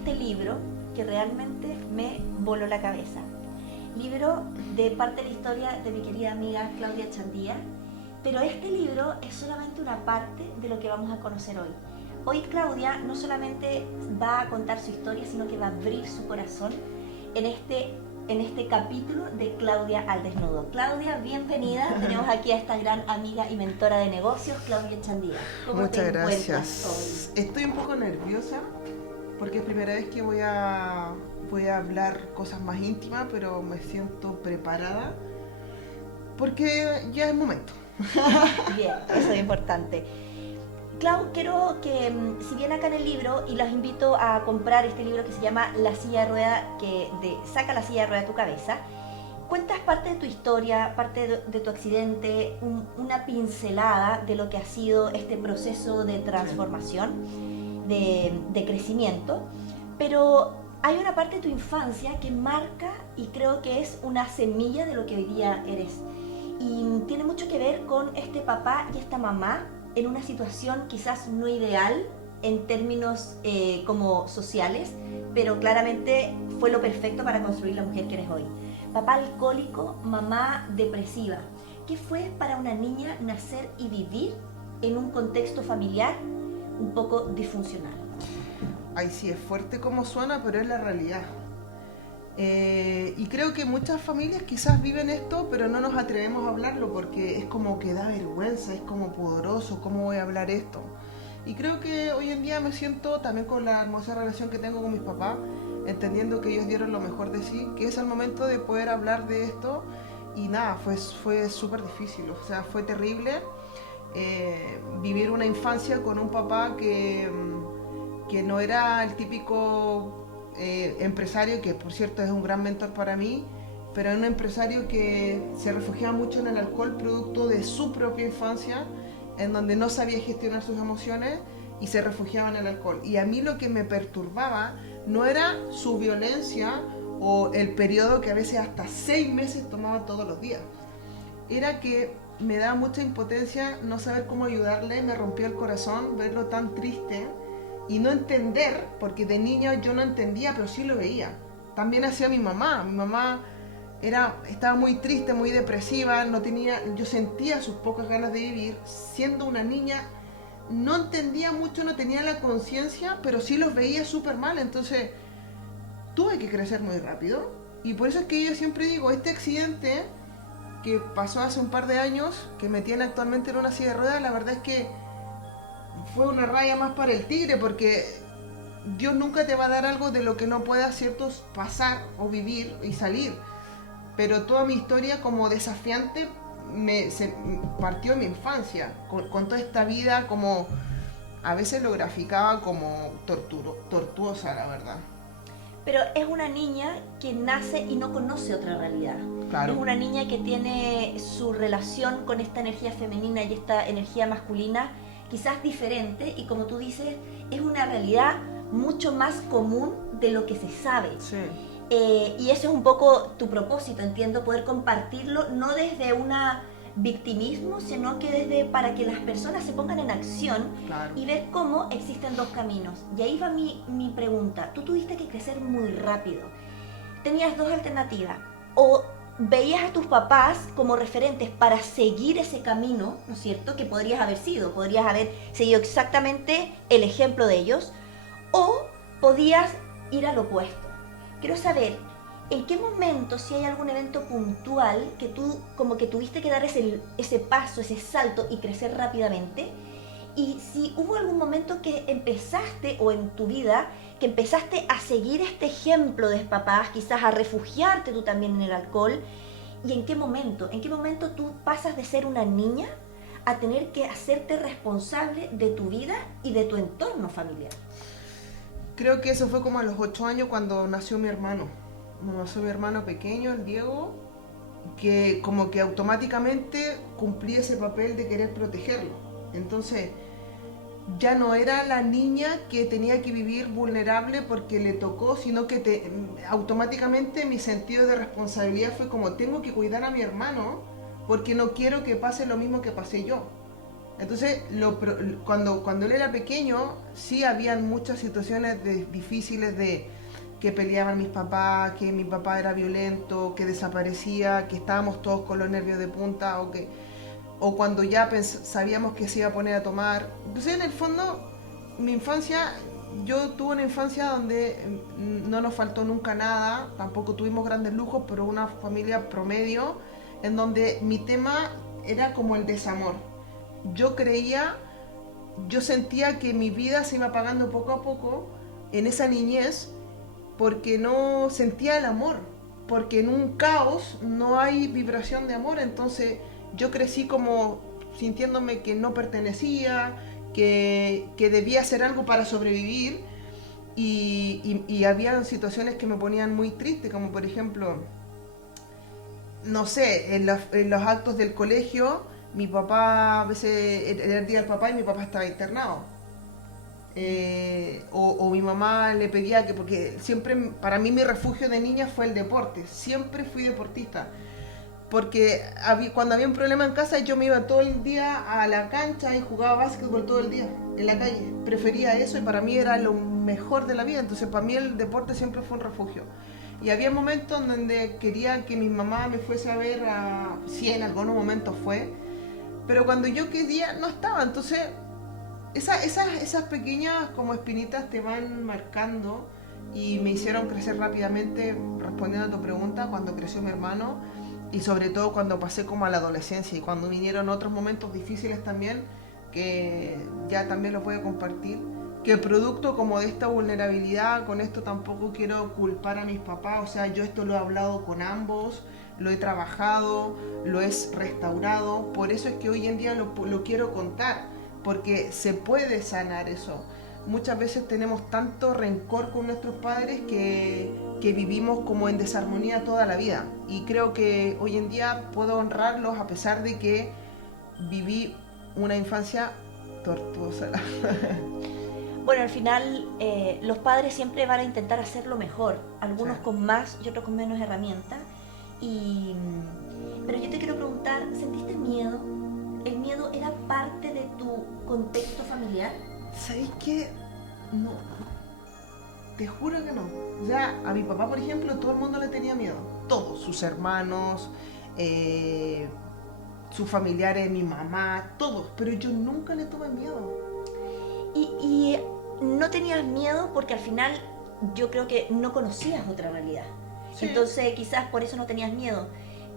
este libro que realmente me voló la cabeza. Libro de parte de la historia de mi querida amiga Claudia Chandía, pero este libro es solamente una parte de lo que vamos a conocer hoy. Hoy Claudia no solamente va a contar su historia, sino que va a abrir su corazón en este capítulo de Claudia al desnudo. Claudia, bienvenida. Tenemos aquí a esta gran amiga y mentora de negocios, Claudia Chandía. ¿Cómo Muchas te encuentras gracias. hoy? Estoy un poco nerviosa porque es primera vez que voy a hablar cosas más íntimas, pero me siento preparada porque ya es momento. Bien, eso es importante. Clau, quiero que, si bien acá en el libro, y los invito a comprar este libro que se llama La silla de rueda, Saca la silla de rueda de tu cabeza, cuentas parte de tu historia, parte de tu accidente, una pincelada de lo que ha sido este proceso de transformación, de crecimiento, pero hay una parte de tu infancia que marca y creo que es una semilla de lo que hoy día eres. Y tiene mucho que ver con este papá y esta mamá en una situación quizás no ideal en términos como sociales, pero claramente fue lo perfecto para construir la mujer que eres hoy. Papá alcohólico, mamá depresiva. ¿Qué fue para una niña nacer y vivir en un contexto familiar un poco disfuncional? Ay, sí, es fuerte como suena, pero es la realidad. Y creo que muchas familias quizás viven esto, pero no nos atrevemos a hablarlo porque es como que da vergüenza, es como pudoroso, ¿cómo voy a hablar esto? Y creo que hoy en día me siento también con la hermosa relación que tengo con mis papás, entendiendo que ellos dieron lo mejor de sí, que es el momento de poder hablar de esto. Y nada, fue súper difícil, o sea, fue terrible vivir una infancia con un papá que no era el típico empresario, que por cierto es un gran mentor para mí, pero era un empresario que se refugiaba mucho en el alcohol, producto de su propia infancia, en donde no sabía gestionar sus emociones y se refugiaba en el alcohol. Y a mí lo que me perturbaba no era su violencia o el periodo que a veces hasta 6 meses tomaba todos los días. Era que me daba mucha impotencia no saber cómo ayudarle, me rompía el corazón verlo tan triste y no entender, porque de niña yo no entendía, pero sí lo veía. También hacía mi mamá estaba muy triste, muy depresiva, no tenía, yo sentía sus pocas ganas de vivir, siendo una niña, no entendía mucho, no tenía la conciencia, pero sí los veía súper mal, entonces tuve que crecer muy rápido. Y por eso es que yo siempre digo, este accidente que pasó hace un par de años, que me tiene actualmente en una silla de ruedas, la verdad es que fue una raya más para el tigre, porque Dios nunca te va a dar algo de lo que no puedas, ciertos, pasar o vivir y salir. Pero toda mi historia como desafiante se partió en mi infancia, con toda esta vida como a veces lo graficaba como tortuosa, la verdad. Pero es una niña que nace y no conoce otra realidad. Es Claro. una niña que tiene su relación con esta energía femenina y esta energía masculina quizás diferente y como tú dices, es una realidad mucho más común de lo que se sabe. Sí. Y eso es un poco tu propósito, entiendo, poder compartirlo no desde una victimismo, sino que desde para que las personas se pongan en acción. Claro. Y ver cómo existen dos caminos. Y ahí va mi pregunta. Tú tuviste que crecer muy rápido. Tenías dos alternativas. O veías a tus papás como referentes para seguir ese camino, ¿no es cierto? Que podrías haber sido. Podrías haber seguido exactamente el ejemplo de ellos. O podías ir al opuesto. Quiero saber, ¿en qué momento, si hay algún evento puntual, que tú como que tuviste que dar ese paso, ese salto y crecer rápidamente? Y si hubo algún momento que empezaste, o en tu vida, que empezaste a seguir este ejemplo de papás, quizás a refugiarte tú también en el alcohol, y en qué momento tú pasas de ser una niña a tener que hacerte responsable de tu vida y de tu entorno familiar. Creo que eso fue como a los 8 años cuando nació mi hermano. Nació mi hermano pequeño, el Diego, que como que automáticamente cumplí ese papel de querer protegerlo. Entonces ya no era la niña que tenía que vivir vulnerable porque le tocó, sino que automáticamente mi sentido de responsabilidad fue como tengo que cuidar a mi hermano porque no quiero que pase lo mismo que pasé yo. Entonces, cuando él era pequeño, sí habían muchas situaciones difíciles de que peleaban mis papás, que mi papá era violento, que desaparecía, que estábamos todos con los nervios de punta, o cuando ya sabíamos que se iba a poner a tomar. Entonces, en el fondo, mi infancia, yo tuve una infancia donde no nos faltó nunca nada, tampoco tuvimos grandes lujos, pero una familia promedio, en donde mi tema era como el desamor. Yo sentía que mi vida se iba apagando poco a poco en esa niñez porque no sentía el amor, porque en un caos no hay vibración de amor, entonces yo crecí como sintiéndome que no pertenecía, que debía hacer algo para sobrevivir y había situaciones que me ponían muy triste, como por ejemplo, no sé, en los actos del colegio, mi papá, a veces era el día del papá y mi papá estaba internado. O mi mamá le pedía que, porque siempre, para mí mi refugio de niña fue el deporte, siempre fui deportista. Porque cuando había un problema en casa yo me iba todo el día a la cancha y jugaba básquetbol todo el día en la calle. Prefería eso y para mí era lo mejor de la vida. Entonces para mí el deporte siempre fue un refugio. Y había momentos donde quería que mi mamá me fuese a ver, sí, en algunos momentos fue, pero cuando yo quería no estaba. Entonces esas pequeñas como espinitas te van marcando y me hicieron crecer rápidamente, respondiendo a tu pregunta, cuando creció mi hermano y sobre todo cuando pasé como a la adolescencia y cuando vinieron otros momentos difíciles también, que ya también lo puedo compartir, que producto como de esta vulnerabilidad, con esto tampoco quiero culpar a mis papás, o sea, yo esto lo he hablado con ambos, lo he trabajado, lo he restaurado, por eso es que hoy en día lo quiero contar, porque se puede sanar eso. Muchas veces tenemos tanto rencor con nuestros padres que vivimos como en desarmonía toda la vida. Y creo que hoy en día puedo honrarlos a pesar de que viví una infancia tortuosa. Bueno, al final los padres siempre van a intentar hacerlo mejor, algunos Sí. con más y otros con menos herramientas. Pero yo te quiero preguntar, ¿sentiste miedo? ¿El miedo era parte de tu contexto familiar? ¿Sabéis qué? No, te juro que no. O sea, a mi papá, por ejemplo, todo el mundo le tenía miedo. Todos, sus hermanos, eh, sus familiares, mi mamá, todos. Pero yo nunca le tuve miedo. Y no tenías miedo porque al final yo creo que no conocías otra realidad. Sí. Entonces quizás por eso no tenías miedo.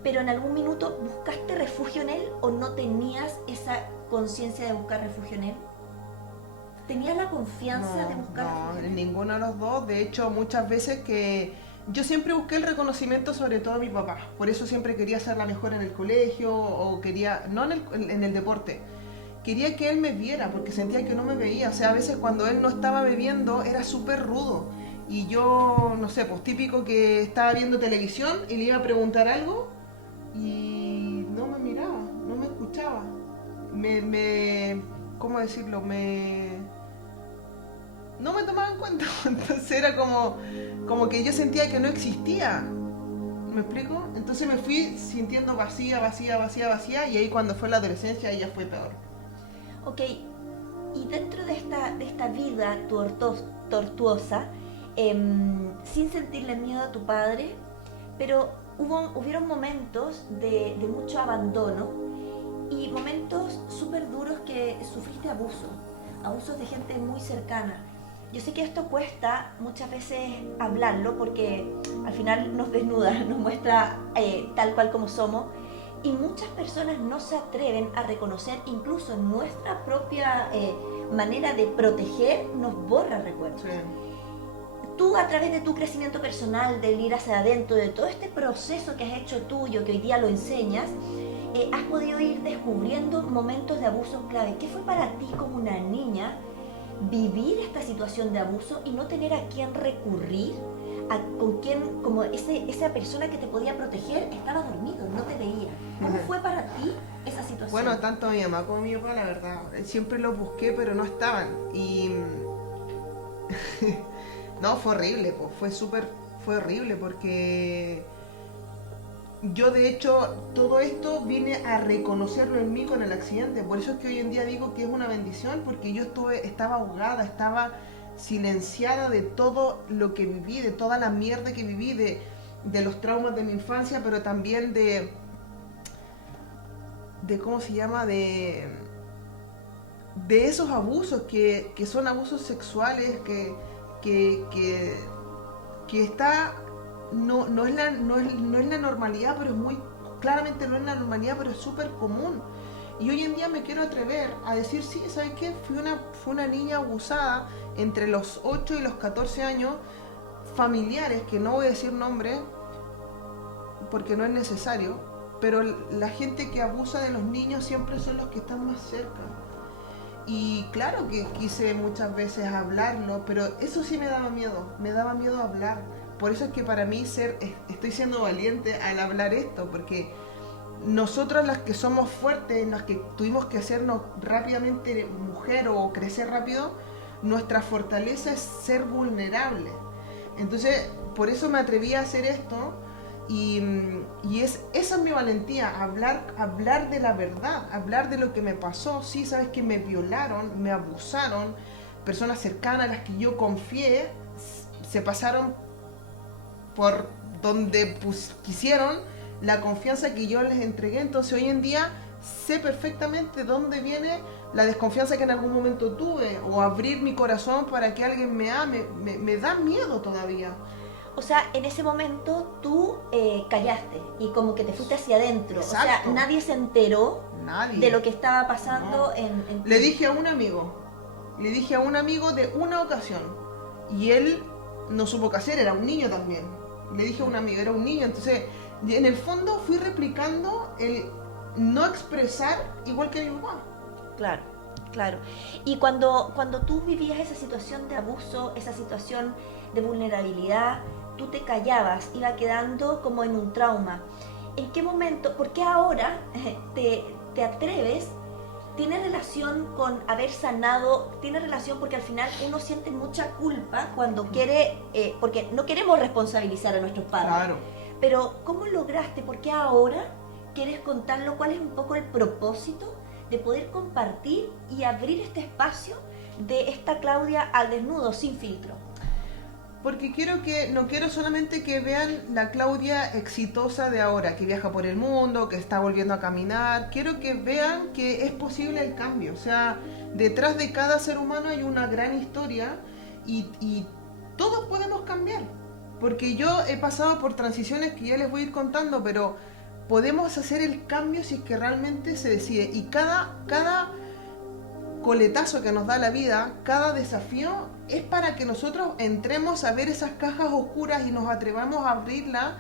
Pero en algún minuto buscaste refugio en él o no tenías esa conciencia de buscar refugio en él. ¿Tenías la confianza de buscar refugio en No, él? ninguno de los dos. De hecho, muchas veces que yo siempre busqué el reconocimiento, sobre todo a mi papá. Por eso siempre quería ser la mejor en el colegio o quería, no en el deporte. Quería que él me viera porque sentía que no me veía. O sea, a veces cuando él no estaba bebiendo era súper rudo. Y yo, no sé, pues típico que estaba viendo televisión y le iba a preguntar algo y no me miraba, no me escuchaba. ¿Cómo decirlo? No me tomaba en cuenta. Entonces era como que yo sentía que no existía. ¿Me explico? Entonces me fui sintiendo vacía, vacía, vacía, vacía y ahí cuando fue la adolescencia ella fue peor. Ok, y dentro de esta vida tortuosa, sin sentirle miedo a tu padre, pero hubieron momentos de mucho abandono y momentos súper duros que sufriste abusos de gente muy cercana. Yo sé que esto cuesta muchas veces hablarlo porque al final nos desnuda, nos muestra tal cual como somos y muchas personas no se atreven a reconocer, incluso nuestra propia manera de proteger nos borra recuerdos. Sí. Tú a través de tu crecimiento personal, del ir hacia adentro, de todo este proceso que has hecho tuyo, que hoy día lo enseñas, has podido ir descubriendo momentos de abuso clave. ¿Qué fue para ti como una niña vivir esta situación de abuso y no tener a quién recurrir? Con quien, como esa persona que te podía proteger, estaba dormido, no te veía. ¿Cómo fue para ti esa situación? Bueno, tanto mi mamá como mi papá, la verdad, siempre los busqué, pero no estaban. Y no, fue horrible, pues, fue horrible porque yo de hecho todo esto vine a reconocerlo en mí con el accidente. Por eso es que hoy en día digo que es una bendición, porque yo estaba ahogada, estaba silenciada de todo lo que viví, de toda la mierda que viví, de los traumas de mi infancia, pero también de ¿cómo se llama? De esos abusos que son abusos sexuales, que, que está, no es la normalidad, pero es muy, claramente no es la normalidad, pero es súper común. Y hoy en día me quiero atrever a decir, sí, ¿sabes qué? Fui una niña abusada entre los 8 y los 14 años, familiares, que no voy a decir nombre, porque no es necesario, pero la gente que abusa de los niños siempre son los que están más cerca. Y claro que quise muchas veces hablarlo, pero eso sí me daba miedo hablar. Por eso es que para mí estoy siendo valiente al hablar esto, porque nosotros las que somos fuertes, las que tuvimos que hacernos rápidamente mujer o crecer rápido, nuestra fortaleza es ser vulnerable. Entonces, por eso me atreví a hacer esto. Esa es mi valentía, hablar de la verdad, hablar de lo que me pasó. Sí, sabes que me violaron, me abusaron, personas cercanas a las que yo confié se pasaron por donde quisieron la confianza que yo les entregué. Entonces hoy en día sé perfectamente dónde viene la desconfianza que en algún momento tuve, o abrir mi corazón para que alguien me ame, me da miedo todavía. O sea, en ese momento tú callaste y como que te fuiste hacia adentro. Exacto. O sea, nadie se enteró de lo que estaba pasando No. en Le dije a un amigo de una ocasión, y él no supo qué hacer, era un niño también. Le dije a un amigo, era un niño, entonces en el fondo fui replicando el no expresar igual que mi papá. Claro, claro. Y cuando tú vivías esa situación de abuso, esa situación de vulnerabilidad, tú te callabas, iba quedando como en un trauma. ¿En qué momento, por qué ahora te atreves? ¿Tiene relación con haber sanado? ¿Tiene relación porque al final uno siente mucha culpa cuando quiere, porque no queremos responsabilizar a nuestros padres? Claro. Pero ¿cómo lograste? ¿Por qué ahora quieres contarlo? ¿Cuál es un poco el propósito de poder compartir y abrir este espacio de esta Claudia al desnudo, sin filtro? Porque no quiero solamente que vean la Claudia exitosa de ahora, que viaja por el mundo, que está volviendo a caminar. Quiero que vean que es posible el cambio. O sea, detrás de cada ser humano hay una gran historia y todos podemos cambiar. Porque yo he pasado por transiciones que ya les voy a ir contando, pero podemos hacer el cambio si es que realmente se decide. Y cada coletazo que nos da la vida, cada desafío, es para que nosotros entremos a ver esas cajas oscuras y nos atrevamos a abrirla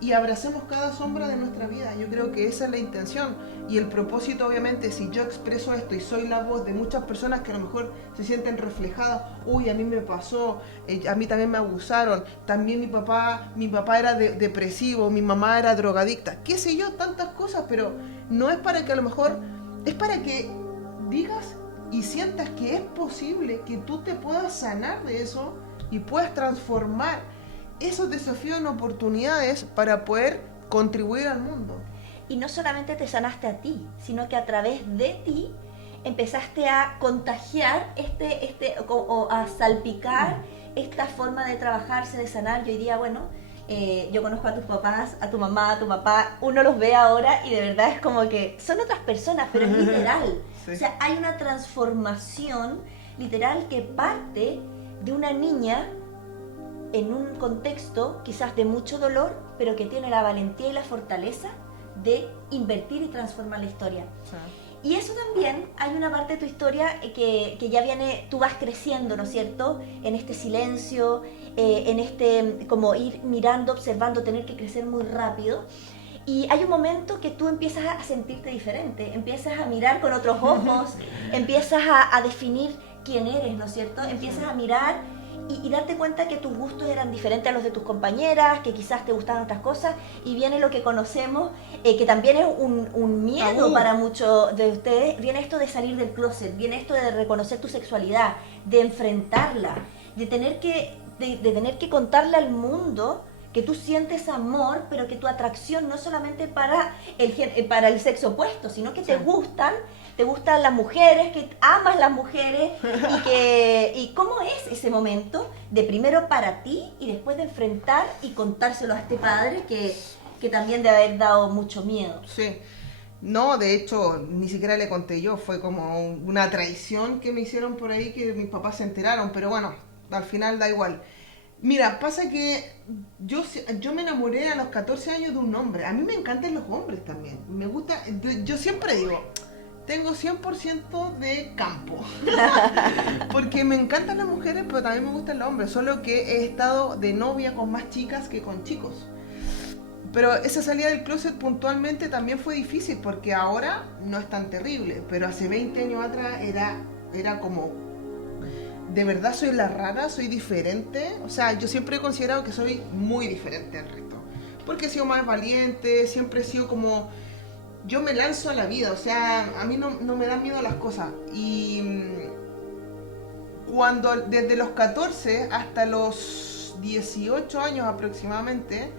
y abracemos cada sombra de nuestra vida. Yo creo que esa es la intención y el propósito. Obviamente, si yo expreso esto y soy la voz de muchas personas que a lo mejor se sienten reflejadas, uy, a mí me pasó, a mí también me abusaron, también mi papá era depresivo, mi mamá era drogadicta, qué sé yo, tantas cosas, pero no es para que a lo mejor, es para que digas y sientas que es posible que tú te puedas sanar de eso y puedas transformar esos desafíos en oportunidades para poder contribuir al mundo. Y no solamente te sanaste a ti, sino que a través de ti empezaste a contagiar o a salpicar esta forma de trabajarse, de sanar. Y hoy día, bueno, yo conozco a tus papás, a tu mamá, a tu papá, uno los ve ahora y de verdad es como que son otras personas, pero es literal. Sí. O sea, hay una transformación literal que parte de una niña en un contexto quizás de mucho dolor, pero que tiene la valentía y la fortaleza de invertir y transformar la historia. Sí. Y eso también, hay una parte de tu historia que ya viene, tú vas creciendo, ¿no es cierto? En este silencio, en este como ir mirando, observando, tener que crecer muy rápido. Y hay un momento que tú empiezas a sentirte diferente, empiezas a mirar con otros ojos, empiezas a definir quién eres, ¿no es cierto? Empiezas a mirar y darte cuenta que tus gustos eran diferentes a los de tus compañeras, que quizás te gustaban otras cosas, y viene lo que conocemos, que también es un miedo para muchos de ustedes, viene esto de salir del closet, viene esto de reconocer tu sexualidad, de enfrentarla, de tener que contarle al mundo que tú sientes amor, pero que tu atracción no es solamente para el sexo opuesto, sino que Sí. te gustan las mujeres, que amas las mujeres y cómo es ese momento de primero para ti y después de enfrentar y contárselo a este padre que también debe haber dado mucho miedo. Sí. No, de hecho, ni siquiera le conté yo, fue como una traición que me hicieron por ahí que mis papás se enteraron, pero bueno, al final da igual. Mira, pasa que yo me enamoré a los 14 años de un hombre. A mí me encantan los hombres también. Me gusta, yo siempre digo, tengo 100% de campo. Porque me encantan las mujeres, pero también me gustan los hombres. Solo que he estado de novia con más chicas que con chicos. Pero esa salida del closet puntualmente también fue difícil porque ahora no es tan terrible, pero hace 20 años atrás era como, de verdad soy la rara, soy diferente. O sea, yo siempre he considerado que soy muy diferente al resto. Porque he sido más valiente, siempre he sido como, yo me lanzo a la vida, o sea, a mí no me dan miedo las cosas. Y cuando desde los 14 hasta los 18 años aproximadamente,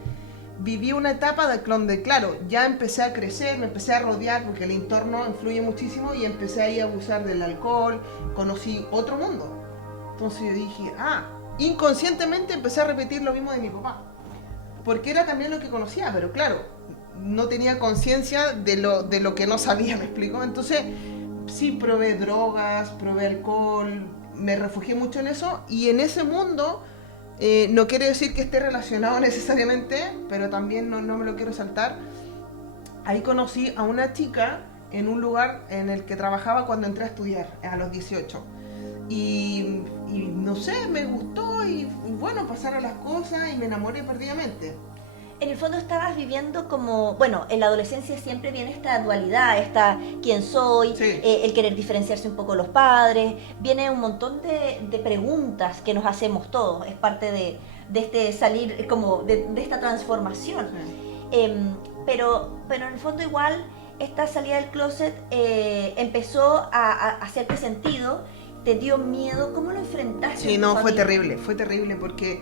viví una etapa donde, claro, ya empecé a crecer, me empecé a rodear, porque el entorno influye muchísimo, y empecé ahí a abusar del alcohol, conocí otro mundo. Entonces yo dije, inconscientemente empecé a repetir lo mismo de mi papá, porque era también lo que conocía, pero claro, no tenía conciencia de lo que no sabía, ¿me explico? Entonces, sí, probé drogas, probé alcohol, me refugié mucho en eso, y en ese mundo... no quiere decir que esté relacionado necesariamente, pero también no me lo quiero saltar. Ahí conocí a una chica en un lugar en el que trabajaba cuando entré a estudiar, a los 18. Y no sé, me gustó y bueno, pasaron las cosas y me enamoré perdidamente. En el fondo estabas viviendo como, bueno, en la adolescencia siempre viene esta dualidad, esta quién soy, Sí. el querer diferenciarse un poco de los padres, viene un montón de preguntas que nos hacemos todos, es parte de este salir, como de esta transformación. Pero en el fondo igual esta salida del closet empezó a hacerte sentido, te dio miedo, ¿cómo lo enfrentaste? Sí, no, fue terrible porque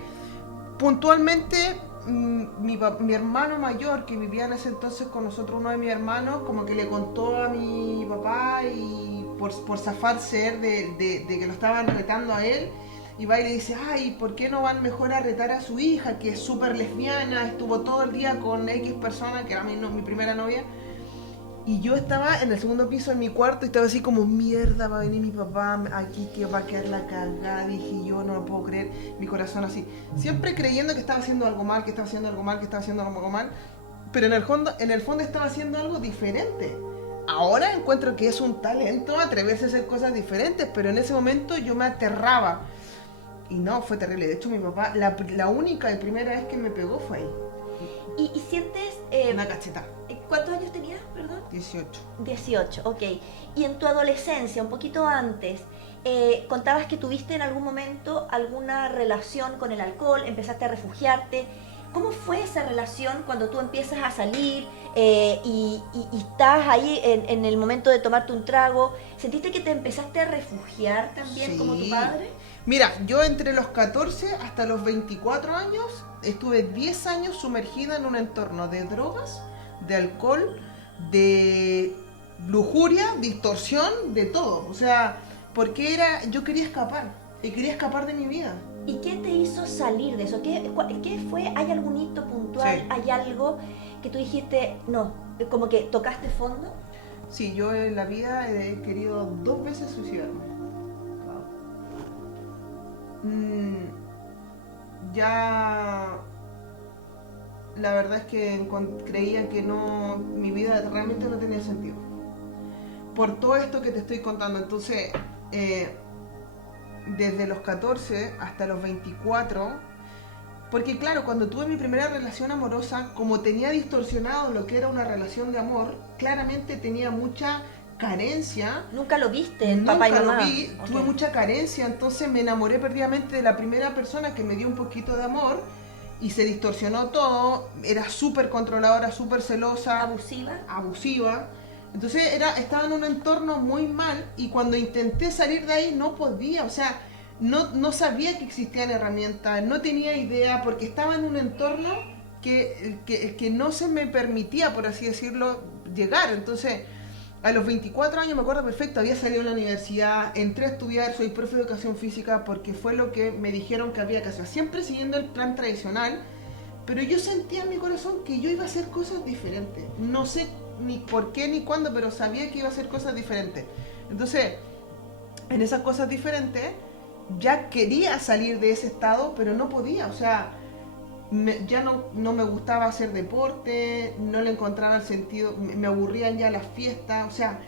puntualmente mi hermano mayor que vivía en ese entonces con nosotros, uno de mis hermanos, como que le contó a mi papá y por zafarse de que lo estaban retando a él, y va y le dice, ay, ¿por qué no van mejor a retar a su hija que es súper lesbiana, estuvo todo el día con X persona, que era mi primera novia? Y yo estaba en el segundo piso en mi cuarto y estaba así como, mierda, va a venir mi papá aquí, que va a quedar la cagada. Dije, yo no lo puedo creer, mi corazón así. Siempre creyendo que estaba haciendo algo mal, que estaba haciendo algo mal, que estaba haciendo algo mal. Pero en el fondo estaba haciendo algo diferente. Ahora encuentro que es un talento atreverse a hacer cosas diferentes, pero en ese momento yo me aterraba. Y no, fue terrible. De hecho, mi papá, la única y primera vez que me pegó fue ahí. ¿Y sientes... Una cacheta. ¿Cuántos años tenías, perdón? 18. 18, ok. Y en tu adolescencia, un poquito antes, contabas que tuviste en algún momento alguna relación con el alcohol, empezaste a refugiarte. ¿Cómo fue esa relación cuando tú empiezas a salir y estás ahí en el momento de tomarte un trago? ¿Sentiste que te empezaste a refugiar también como tu padre? Mira, yo entre los 14 hasta los 24 años estuve 10 años sumergida en un entorno de drogas, de alcohol, de lujuria, distorsión, de todo. O sea, porque yo quería escapar, y quería escapar de mi vida. ¿Y qué te hizo salir de eso? ¿Qué fue? ¿Hay algún hito puntual? Sí. ¿Hay algo que tú dijiste, no, como que tocaste fondo? Sí, yo en la vida he querido 2 veces suicidarme. Ya la verdad es que creía que mi vida realmente no tenía sentido por todo esto que te estoy contando. Entonces desde los 14 hasta los 24, porque claro, cuando tuve mi primera relación amorosa, como tenía distorsionado lo que era una relación de amor, claramente tenía mucha carencia. ¿Nunca lo viste, Nunca papá y mamá? lo vi, Okay. tuve mucha carencia, entonces me enamoré perdidamente de la primera persona que me dio un poquito de amor y se distorsionó todo, era súper controladora, súper celosa, abusiva. Entonces estaba en un entorno muy mal, y cuando intenté salir de ahí no podía, o sea, no sabía que existían herramientas, no tenía idea, porque estaba en un entorno que no se me permitía, por así decirlo, llegar. Entonces, a los 24 años, me acuerdo perfecto, había salido de la universidad, entré a estudiar, soy profe de educación física porque fue lo que me dijeron que había que hacer, siempre siguiendo el plan tradicional, pero yo sentía en mi corazón que yo iba a hacer cosas diferentes. No sé ni por qué ni cuándo, pero sabía que iba a hacer cosas diferentes. Entonces, en esas cosas diferentes, ya quería salir de ese estado, pero no podía, o sea, ya no me gustaba hacer deporte, no le encontraba el sentido, me aburrían ya las fiestas, o sea,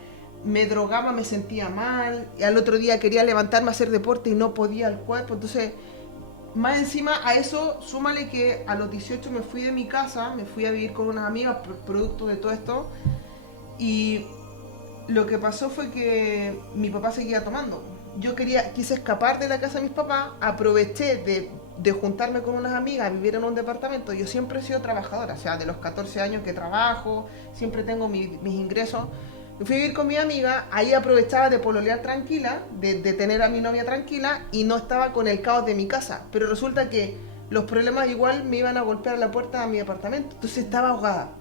me drogaba, me sentía mal, y al otro día quería levantarme a hacer deporte y no podía el cuerpo. Entonces, más encima a eso, súmale que a los 18 me fui de mi casa, me fui a vivir con unas amigas, producto de todo esto, y lo que pasó fue que mi papá seguía tomando. Quise escapar de la casa de mis papás, aproveché de juntarme con unas amigas, vivir en un departamento. Yo siempre he sido trabajadora, o sea, de los 14 años que trabajo, siempre tengo mis ingresos. Me fui a vivir con mi amiga, ahí aprovechaba de pololear tranquila, de tener a mi novia tranquila, y no estaba con el caos de mi casa. Pero resulta que los problemas igual me iban a golpear la puerta de mi departamento, entonces estaba ahogada.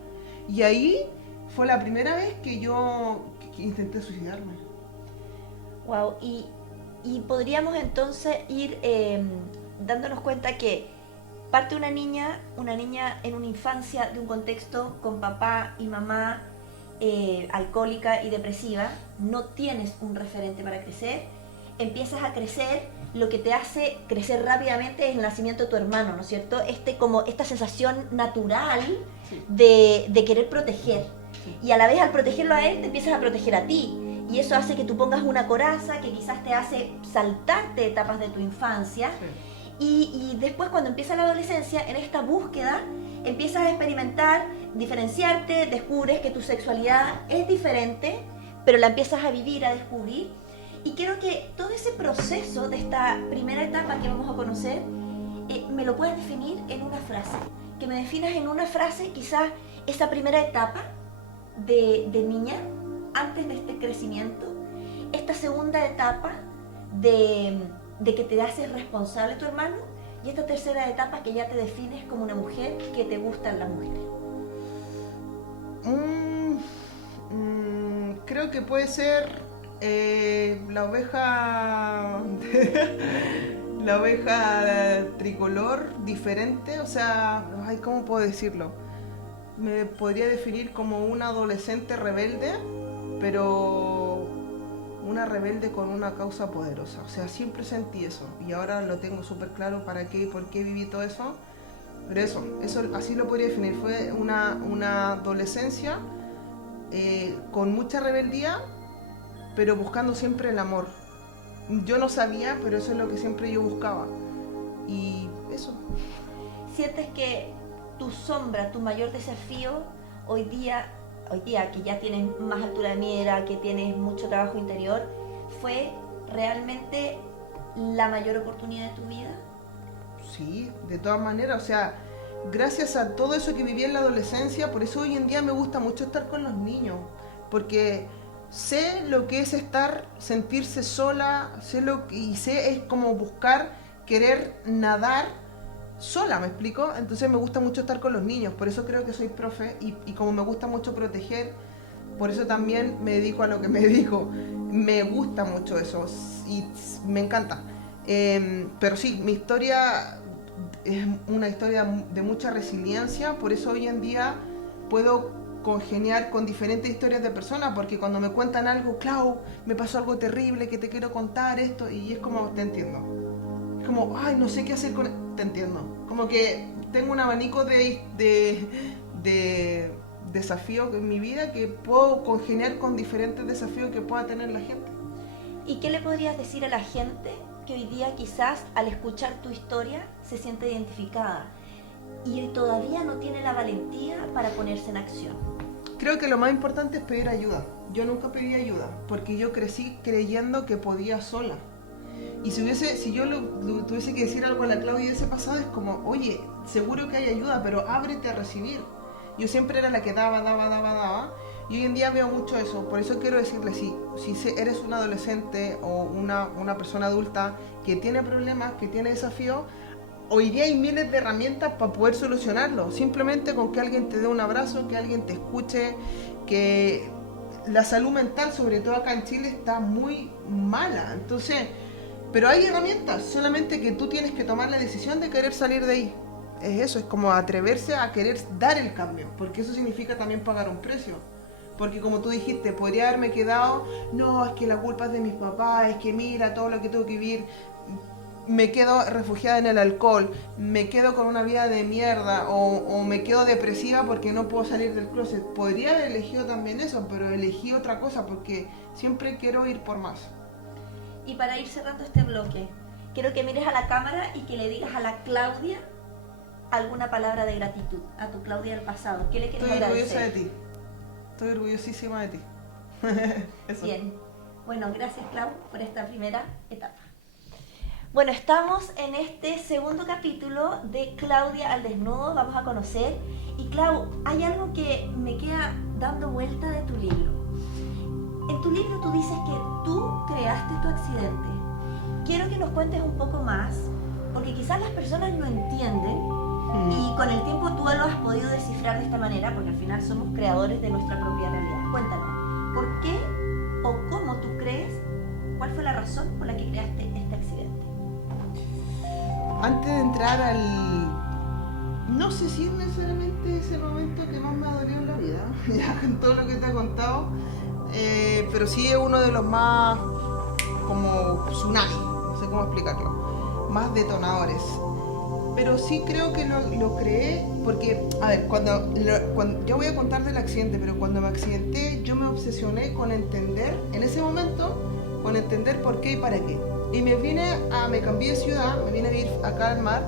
Y ahí fue la primera vez que yo intenté suicidarme. Wow, y podríamos entonces ir dándonos cuenta que parte una niña en una infancia de un contexto con papá y mamá alcohólica y depresiva, no tienes un referente para crecer, empiezas a crecer, lo que te hace crecer rápidamente es el nacimiento de tu hermano, ¿no es cierto? Como esta sensación natural de querer proteger, y a la vez al protegerlo a él te empiezas a proteger a ti. Y eso hace que tú pongas una coraza que quizás te hace saltarte etapas de tu infancia. Sí. Y después, cuando empieza la adolescencia, en esta búsqueda, empiezas a experimentar, diferenciarte, descubres que tu sexualidad es diferente, pero la empiezas a vivir, a descubrir. Y quiero que todo ese proceso de esta primera etapa que vamos a conocer, me lo puedas definir en una frase. Que me definas en una frase quizás esa primera etapa de niña, antes de este crecimiento, esta segunda etapa de que te haces responsable de tu hermano, y esta tercera etapa que ya te defines como una mujer que te gustan las mujeres. Creo que puede ser la oveja la oveja tricolor diferente, o sea, ¿cómo puedo decirlo? Me podría definir como una adolescente rebelde, pero una rebelde con una causa poderosa. O sea, siempre sentí eso y ahora lo tengo súper claro para qué y por qué viví todo eso. Pero eso así lo podría definir. Fue una adolescencia con mucha rebeldía, pero buscando siempre el amor. Yo no sabía, pero eso es lo que siempre yo buscaba. Y eso. ¿Sientes que tu sombra, tu mayor desafío hoy día que ya tienes más altura de mira, que tienes mucho trabajo interior, fue realmente la mayor oportunidad de tu vida? Sí, de todas maneras, o sea, gracias a todo eso que viví en la adolescencia, por eso hoy en día me gusta mucho estar con los niños, porque sé lo que es sentirse sola, sé es como buscar, querer nadar sola, ¿me explico? Entonces me gusta mucho estar con los niños, por eso creo que soy profe, y como me gusta mucho proteger, por eso también me dedico a lo que me dedico. Me gusta mucho eso y me encanta. Pero sí, mi historia es una historia de mucha resiliencia, por eso hoy en día puedo congeniar con diferentes historias de personas, porque cuando me cuentan algo, Clau, me pasó algo terrible que te quiero contar esto, y es como, te entiendo. Es como, ay, no sé qué hacer con... Te entiendo. Como que tengo un abanico de desafíos en mi vida que puedo congeniar con diferentes desafíos que pueda tener la gente. ¿Y qué le podrías decir a la gente que hoy día quizás al escuchar tu historia se siente identificada y todavía no tiene la valentía para ponerse en acción? Creo que lo más importante es pedir ayuda. Yo nunca pedí ayuda porque yo crecí creyendo que podía sola. Y si yo tuviese que decir algo a la Claudia de ese pasado, es como, oye, seguro que hay ayuda, pero ábrete a recibir. Yo siempre era la que daba, Y hoy en día veo mucho eso, por eso quiero decirle, si eres un adolescente o una persona adulta que tiene problemas, que tiene desafíos, hoy día hay miles de herramientas para poder solucionarlo, simplemente con que alguien te dé un abrazo, que alguien te escuche, que la salud mental, sobre todo acá en Chile, está muy mala, entonces, pero hay herramientas, solamente que tú tienes que tomar la decisión de querer salir de ahí. Es eso, es como atreverse a querer dar el cambio, porque eso significa también pagar un precio. Porque como tú dijiste, podría haberme quedado, no, es que la culpa es de mis papás, es que mira todo lo que tengo que vivir, me quedo refugiada en el alcohol, me quedo con una vida de mierda o me quedo depresiva porque no puedo salir del closet. Podría haber elegido también eso, pero elegí otra cosa porque siempre quiero ir por más. Y para ir cerrando este bloque, quiero que mires a la cámara y que le digas a la Claudia alguna palabra de gratitud, a tu Claudia del pasado. ¿Qué le quieres agradecer? Estoy orgullosa de ti. Estoy orgullosísima de ti. Eso. Bien. Bueno, gracias Clau por esta primera etapa. Bueno, estamos en este segundo capítulo de Claudia al desnudo. Vamos a conocer. Y Clau, hay algo que me queda dando vuelta de tu libro. En tu libro tú dices que tú creaste tu accidente. Quiero que nos cuentes un poco más, porque quizás las personas no entienden. Y con el tiempo tú lo has podido descifrar de esta manera, porque al final somos creadores de nuestra propia realidad. Cuéntame, ¿por qué o cómo tú crees, cuál fue la razón por la que creaste este accidente? Antes de entrar no sé si es necesariamente ese momento que más me ha dolido en la vida, ya con todo lo que te he contado, pero sí es uno de los más como tsunami, no sé cómo explicarlo, más detonadores. Pero sí creo que lo creé porque, a ver, cuando yo voy a contar del accidente, pero cuando me accidenté yo me obsesioné con entender, en ese momento, con entender por qué y para qué. Y me cambié de ciudad, me vine a vivir acá al mar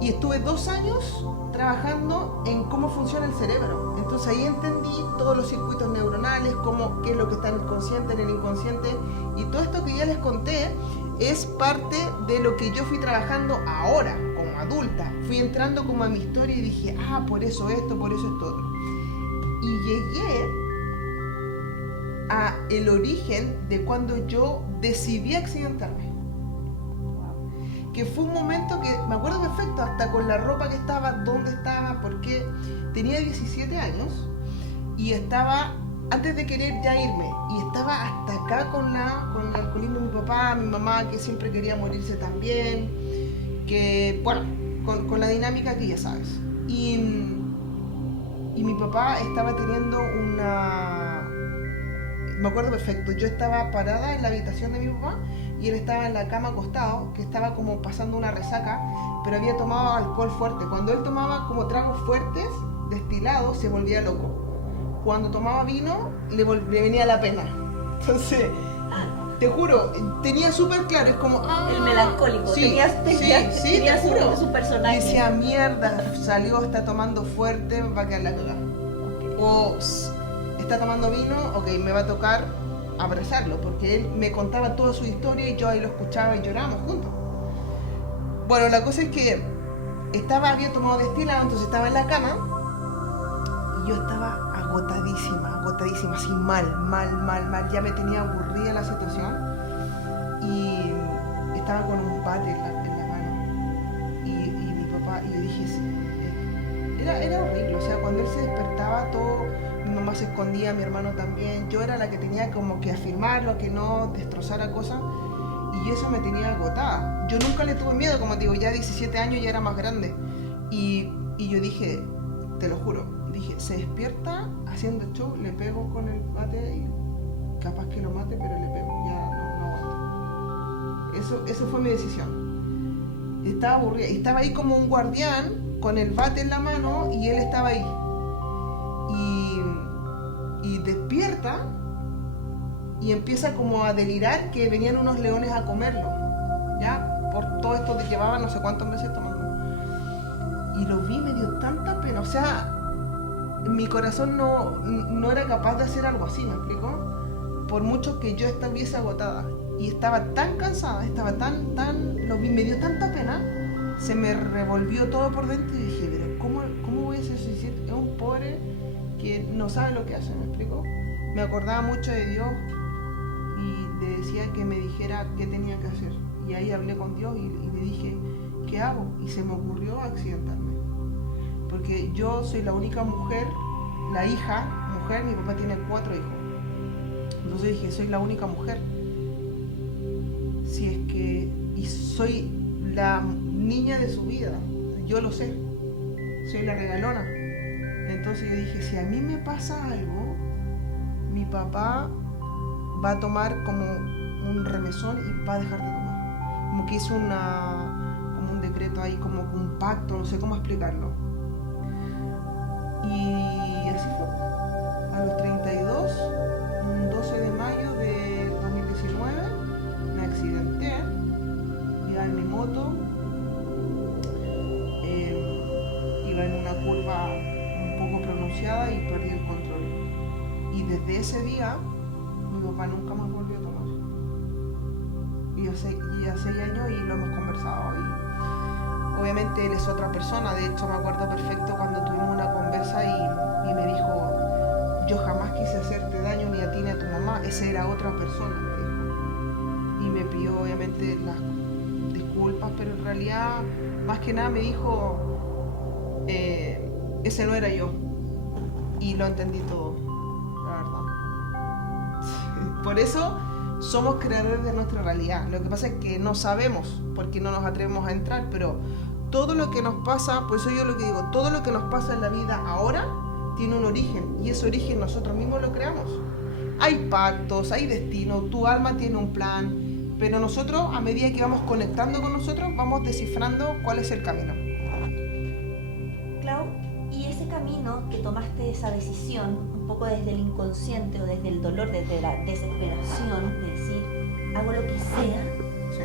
y estuve 2 años trabajando en cómo funciona el cerebro. Entonces ahí entendí todos los circuitos neuronales, qué es lo que está en el consciente, en el inconsciente, y todo esto que ya les conté es parte de lo que yo fui trabajando ahora, como adulta. Fui entrando como a mi historia y dije, por eso esto, por eso esto otro. Y llegué a el origen de cuando yo decidí accidentarme. Que fue un momento que me acuerdo perfecto, hasta con la ropa que estaba, dónde estaba, porque tenía 17 años y estaba, antes de querer ya irme, y estaba hasta acá con el alcoholismo de mi papá, mi mamá que siempre quería morirse también, que bueno, con la dinámica que ya sabes. Y mi papá estaba teniendo me acuerdo perfecto, yo estaba parada en la habitación de mi papá y él estaba en la cama acostado, que estaba como pasando una resaca, pero había tomado alcohol fuerte. Cuando él tomaba como tragos fuertes, destilados, se volvía loco. Cuando tomaba vino, le venía la pena. Entonces, te juro, tenía súper claro, es como... el melancólico, sí, tenía su personaje. Decía, mierda, salió, está tomando fuerte, va a quedar la cagada. O está tomando vino, ok, me va a tocar abrazarlo, porque él me contaba toda su historia y yo ahí lo escuchaba y llorábamos juntos. Bueno, la cosa es que había tomado destilado, entonces estaba en la cama y yo estaba agotadísima, así mal, ya me tenía aburrida la situación y estaba con un bate en la mano y mi papá, y yo dije, era horrible, o sea, cuando él se despertaba todo, mi mamá se escondía, mi hermano también, yo era la que tenía como que afirmarlo, que no destrozara cosas, y eso me tenía agotada. Yo nunca le tuve miedo, como te digo, ya 17 años ya era más grande, y yo dije, te lo juro, dije, se despierta haciendo show, le pego con el bate y capaz que lo mate, pero le pego, ya no aguanto. Eso fue mi decisión. Estaba aburrida, y estaba ahí como un guardián con el bate en la mano y él estaba ahí. Y despierta y empieza como a delirar que venían unos leones a comerlo, ¿ya? Por todo esto de llevaban no sé cuántos meses tomando. Y lo vi, me dio tanta pena, o sea, mi corazón no era capaz de hacer algo así, ¿me explico? Por mucho que yo estuviese agotada y estaba tan cansada, lo vi, me dio tanta pena, se me revolvió todo por dentro y dije, pero ¿cómo voy a ser suicidio? Es un pobre que no sabe lo que hace, ¿me explico? Me acordaba mucho de Dios y le decía que me dijera qué tenía que hacer. Y ahí hablé con Dios y le dije, ¿qué hago? Y se me ocurrió accidentarme. Porque yo soy la única mujer, la hija, mujer, mi papá tiene 4 hijos. Entonces dije, soy la única mujer. Si es que... Y soy la niña de su vida, yo lo sé. Soy la regalona. Entonces yo dije, si a mí me pasa algo, mi papá va a tomar como un remesón y va a dejar de tomar. Como que hizo como un decreto ahí, como un pacto, no sé cómo explicarlo. Y así fue. A los 32, un 12 de mayo de 2019, me accidenté, iba en mi moto, iba en una curva un poco pronunciada y perdí el control. Y desde ese día, mi papá nunca más volvió a tomar. Y ya 6 años y lo hemos conversado. Y obviamente él es otra persona. De hecho, me acuerdo perfecto cuando tuvimos una conversa y me dijo, yo jamás quise hacerte daño ni a ti ni a tu mamá. Esa era otra persona, me dijo. Y me pidió obviamente las disculpas, pero en realidad, más que nada me dijo, ese no era yo. Y lo entendí todo, la verdad. Por eso somos creadores de nuestra realidad. Lo que pasa es que no sabemos, porque no nos atrevemos a entrar, pero todo lo que nos pasa, por eso yo lo que digo, todo lo que nos pasa en la vida ahora tiene un origen, y ese origen nosotros mismos lo creamos. Hay pactos, hay destino, tu alma tiene un plan, pero nosotros, a medida que vamos conectando con nosotros, vamos descifrando cuál es el camino. Clau, y ese camino que tomaste esa decisión, un poco desde el inconsciente o desde el dolor, desde la desesperación, de decir, hago lo que sea, Sí.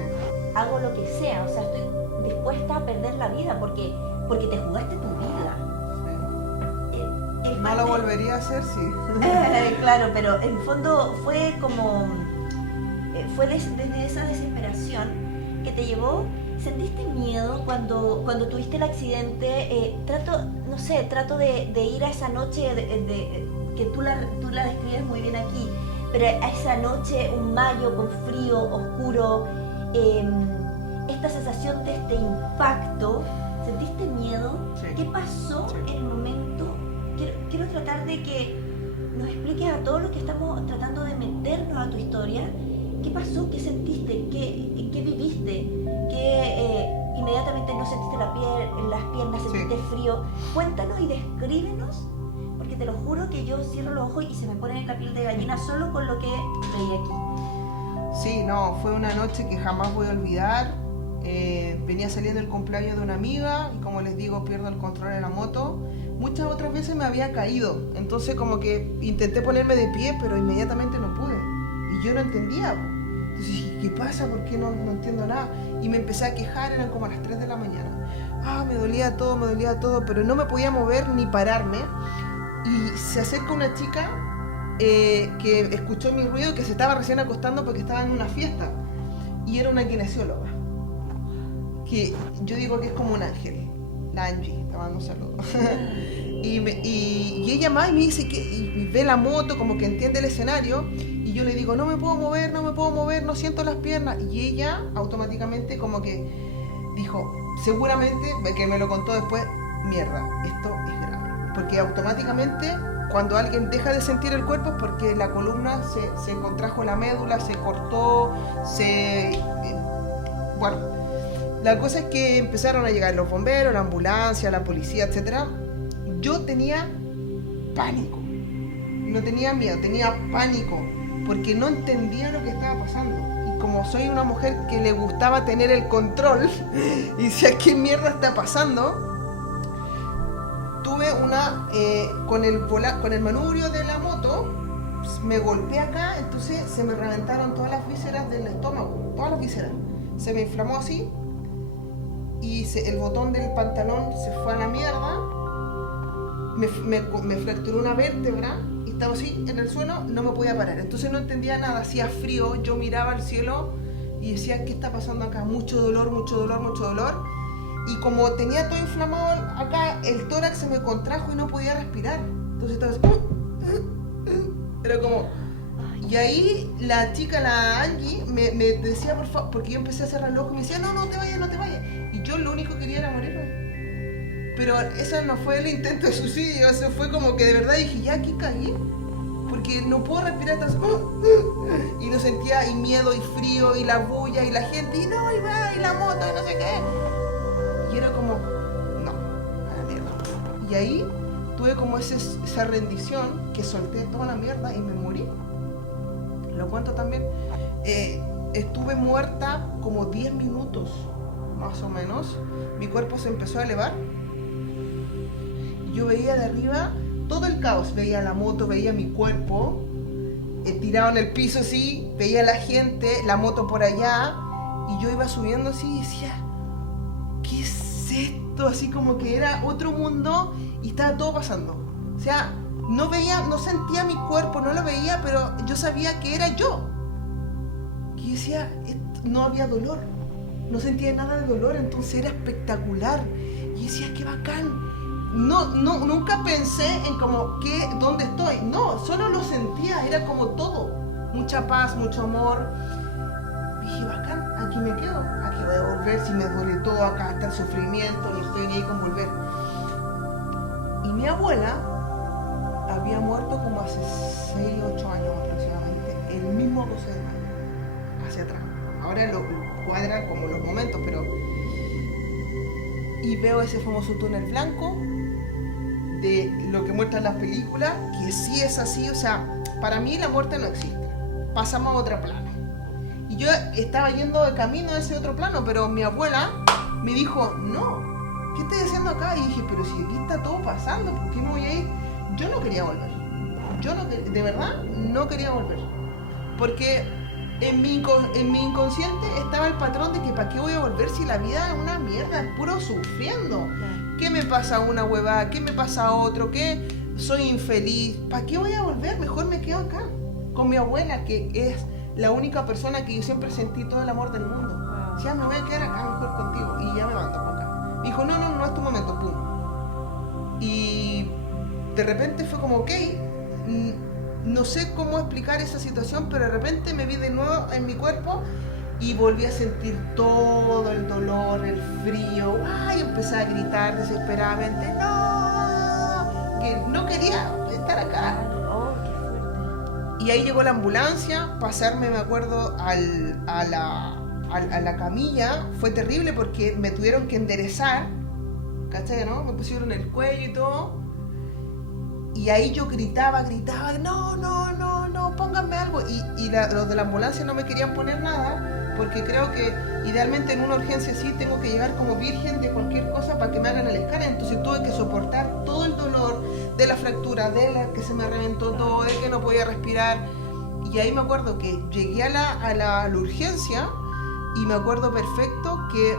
hago lo que sea, o sea, estoy dispuesta a perder la vida porque te jugaste tu vida. No lo volvería a hacer, sí. Claro, pero en fondo fue como, fue desde esa desesperación que te llevó. ¿Sentiste miedo cuando tuviste el accidente? Trato de ir a esa noche que tú la describes muy bien aquí, pero a esa noche, un mayo con frío, oscuro, esta sensación de este impacto, ¿sentiste miedo? Sí. ¿Qué pasó en el momento? Quiero tratar de que nos expliques a todos los que estamos tratando de meternos a tu historia, ¿qué pasó? ¿Qué sentiste? ¿Qué viviste? Inmediatamente no sentiste las piernas, sentiste frío. Cuéntanos y descríbenos, porque te lo juro que yo cierro los ojos y se me pone la piel de gallina solo con lo que veía aquí. Sí, no, fue una noche que jamás voy a olvidar. Venía saliendo el cumpleaños de una amiga y, como les digo, pierdo el control de la moto. Muchas otras veces me había caído, entonces como que intenté ponerme de pie, pero inmediatamente no pude. Y yo no entendía. Entonces dije, ¿qué pasa? ¿Por qué no entiendo nada? Y me empecé a quejar, eran como a las 3 de la mañana. Me dolía todo, pero no me podía mover ni pararme. Y se acerca una chica que escuchó mi ruido, que se estaba recién acostando porque estaba en una fiesta. Y era una kinesióloga, que yo digo que es como un ángel. La Angie, te mando un saludo. y ella más me dice y ve la moto, como que entiende el escenario, y yo le digo, no me puedo mover, no siento las piernas, y ella automáticamente como que dijo, seguramente, que me lo contó después, mierda, esto es grave, porque automáticamente cuando alguien deja de sentir el cuerpo es porque la columna se contrajo, la médula se cortó, bueno. La cosa es que empezaron a llegar los bomberos, la ambulancia, la policía, etc. Yo tenía pánico. No tenía miedo, tenía pánico. Porque no entendía lo que estaba pasando. Y como soy una mujer que le gustaba tener el control, y decía, ¿qué mierda está pasando? Tuve con el manubrio de la moto, me golpeé acá, entonces se me reventaron todas las vísceras del estómago. Todas las vísceras. Se me inflamó así. Y el botón del pantalón se fue a la mierda, me fracturó una vértebra y estaba así en el suelo, no me podía parar. Entonces no entendía nada, hacía frío, yo miraba al cielo y decía, ¿qué está pasando acá? Mucho dolor. Y como tenía todo inflamado acá, el tórax se me contrajo y no podía respirar. Entonces estaba así, era como... Y ahí la chica, la Angie, me decía, por favor, porque yo empecé a cerrar los ojos y me decía, no, no te vayas, no te vayas. Y yo lo único que quería era morirme. Pero eso no fue el intento de suicidio, eso fue como que de verdad dije, ya aquí caí. Porque no puedo respirar, y lo sentía, y miedo, y frío, y la bulla, y la gente, y no, y va, y la moto, y no sé qué. Y era como, no, a la mierda. Y ahí tuve como esa rendición, que solté toda la mierda y me morí. Lo cuento también. Estuve muerta como 10 minutos, más o menos. Mi cuerpo se empezó a elevar. Yo veía de arriba todo el caos, veía la moto, veía mi cuerpo tirado en el piso así, veía la gente, la moto por allá, y yo iba subiendo así y decía, ¿qué es esto? Así como que era otro mundo y estaba todo pasando. O sea, no veía, no sentía mi cuerpo, no lo veía, pero yo sabía que era yo. Y decía, no había dolor, no sentía nada de dolor, entonces era espectacular. Y decía, qué bacán. Nunca pensé en como, ¿dónde estoy? No, solo lo sentía, era como todo. Mucha paz, mucho amor. Dije, bacán, aquí me quedo, aquí voy a volver, si me duele todo, acá está el sufrimiento, no estoy ni ahí con volver. Y mi abuela había muerto como hace 6, 8 años aproximadamente, el mismo 12 de mayo, hacia atrás. Ahora lo cuadran como los momentos, pero... Y veo ese famoso túnel blanco, de lo que muestran las películas, que sí es así, o sea, para mí la muerte no existe, pasamos a otro plano. Y yo estaba yendo de camino a ese otro plano, pero mi abuela me dijo, no, ¿qué estoy haciendo acá? Y dije, pero si aquí está todo pasando, ¿por qué me voy a ir? Yo no quería volver, de verdad no quería volver, porque en mi inconsciente estaba el patrón de que ¿para qué voy a volver si la vida es una mierda, es puro sufriendo? ¿Qué me pasa a una huevada? ¿Qué me pasa a otro? ¿Qué? Soy infeliz. ¿Para qué voy a volver? Mejor me quedo acá. Con mi abuela, que es la única persona que yo siempre sentí todo el amor del mundo. Ya me voy a quedar acá mejor contigo. Y ya me mando para acá. Me dijo, no es tu momento, pum. Y de repente fue como, ok, no sé cómo explicar esa situación, pero de repente me vi de nuevo en mi cuerpo y volví a sentir todo el dolor, el frío. ¡Ay! Empecé a gritar desesperadamente. ¡No! Que no quería estar acá. Oh, qué fuerte. Y ahí llegó la ambulancia, pasarme, me acuerdo, a la camilla. Fue terrible porque me tuvieron que enderezar. ¿Cachai, no? Me pusieron el cuello y todo. Y ahí yo gritaba, no, pónganme algo. Y los de la ambulancia no me querían poner nada, porque creo que idealmente en una urgencia así tengo que llegar como virgen de cualquier cosa para que me hagan el escáner. Entonces tuve que soportar todo el dolor de la fractura, de la que se me reventó todo, de que no podía respirar. Y ahí me acuerdo que llegué a la urgencia y me acuerdo perfecto que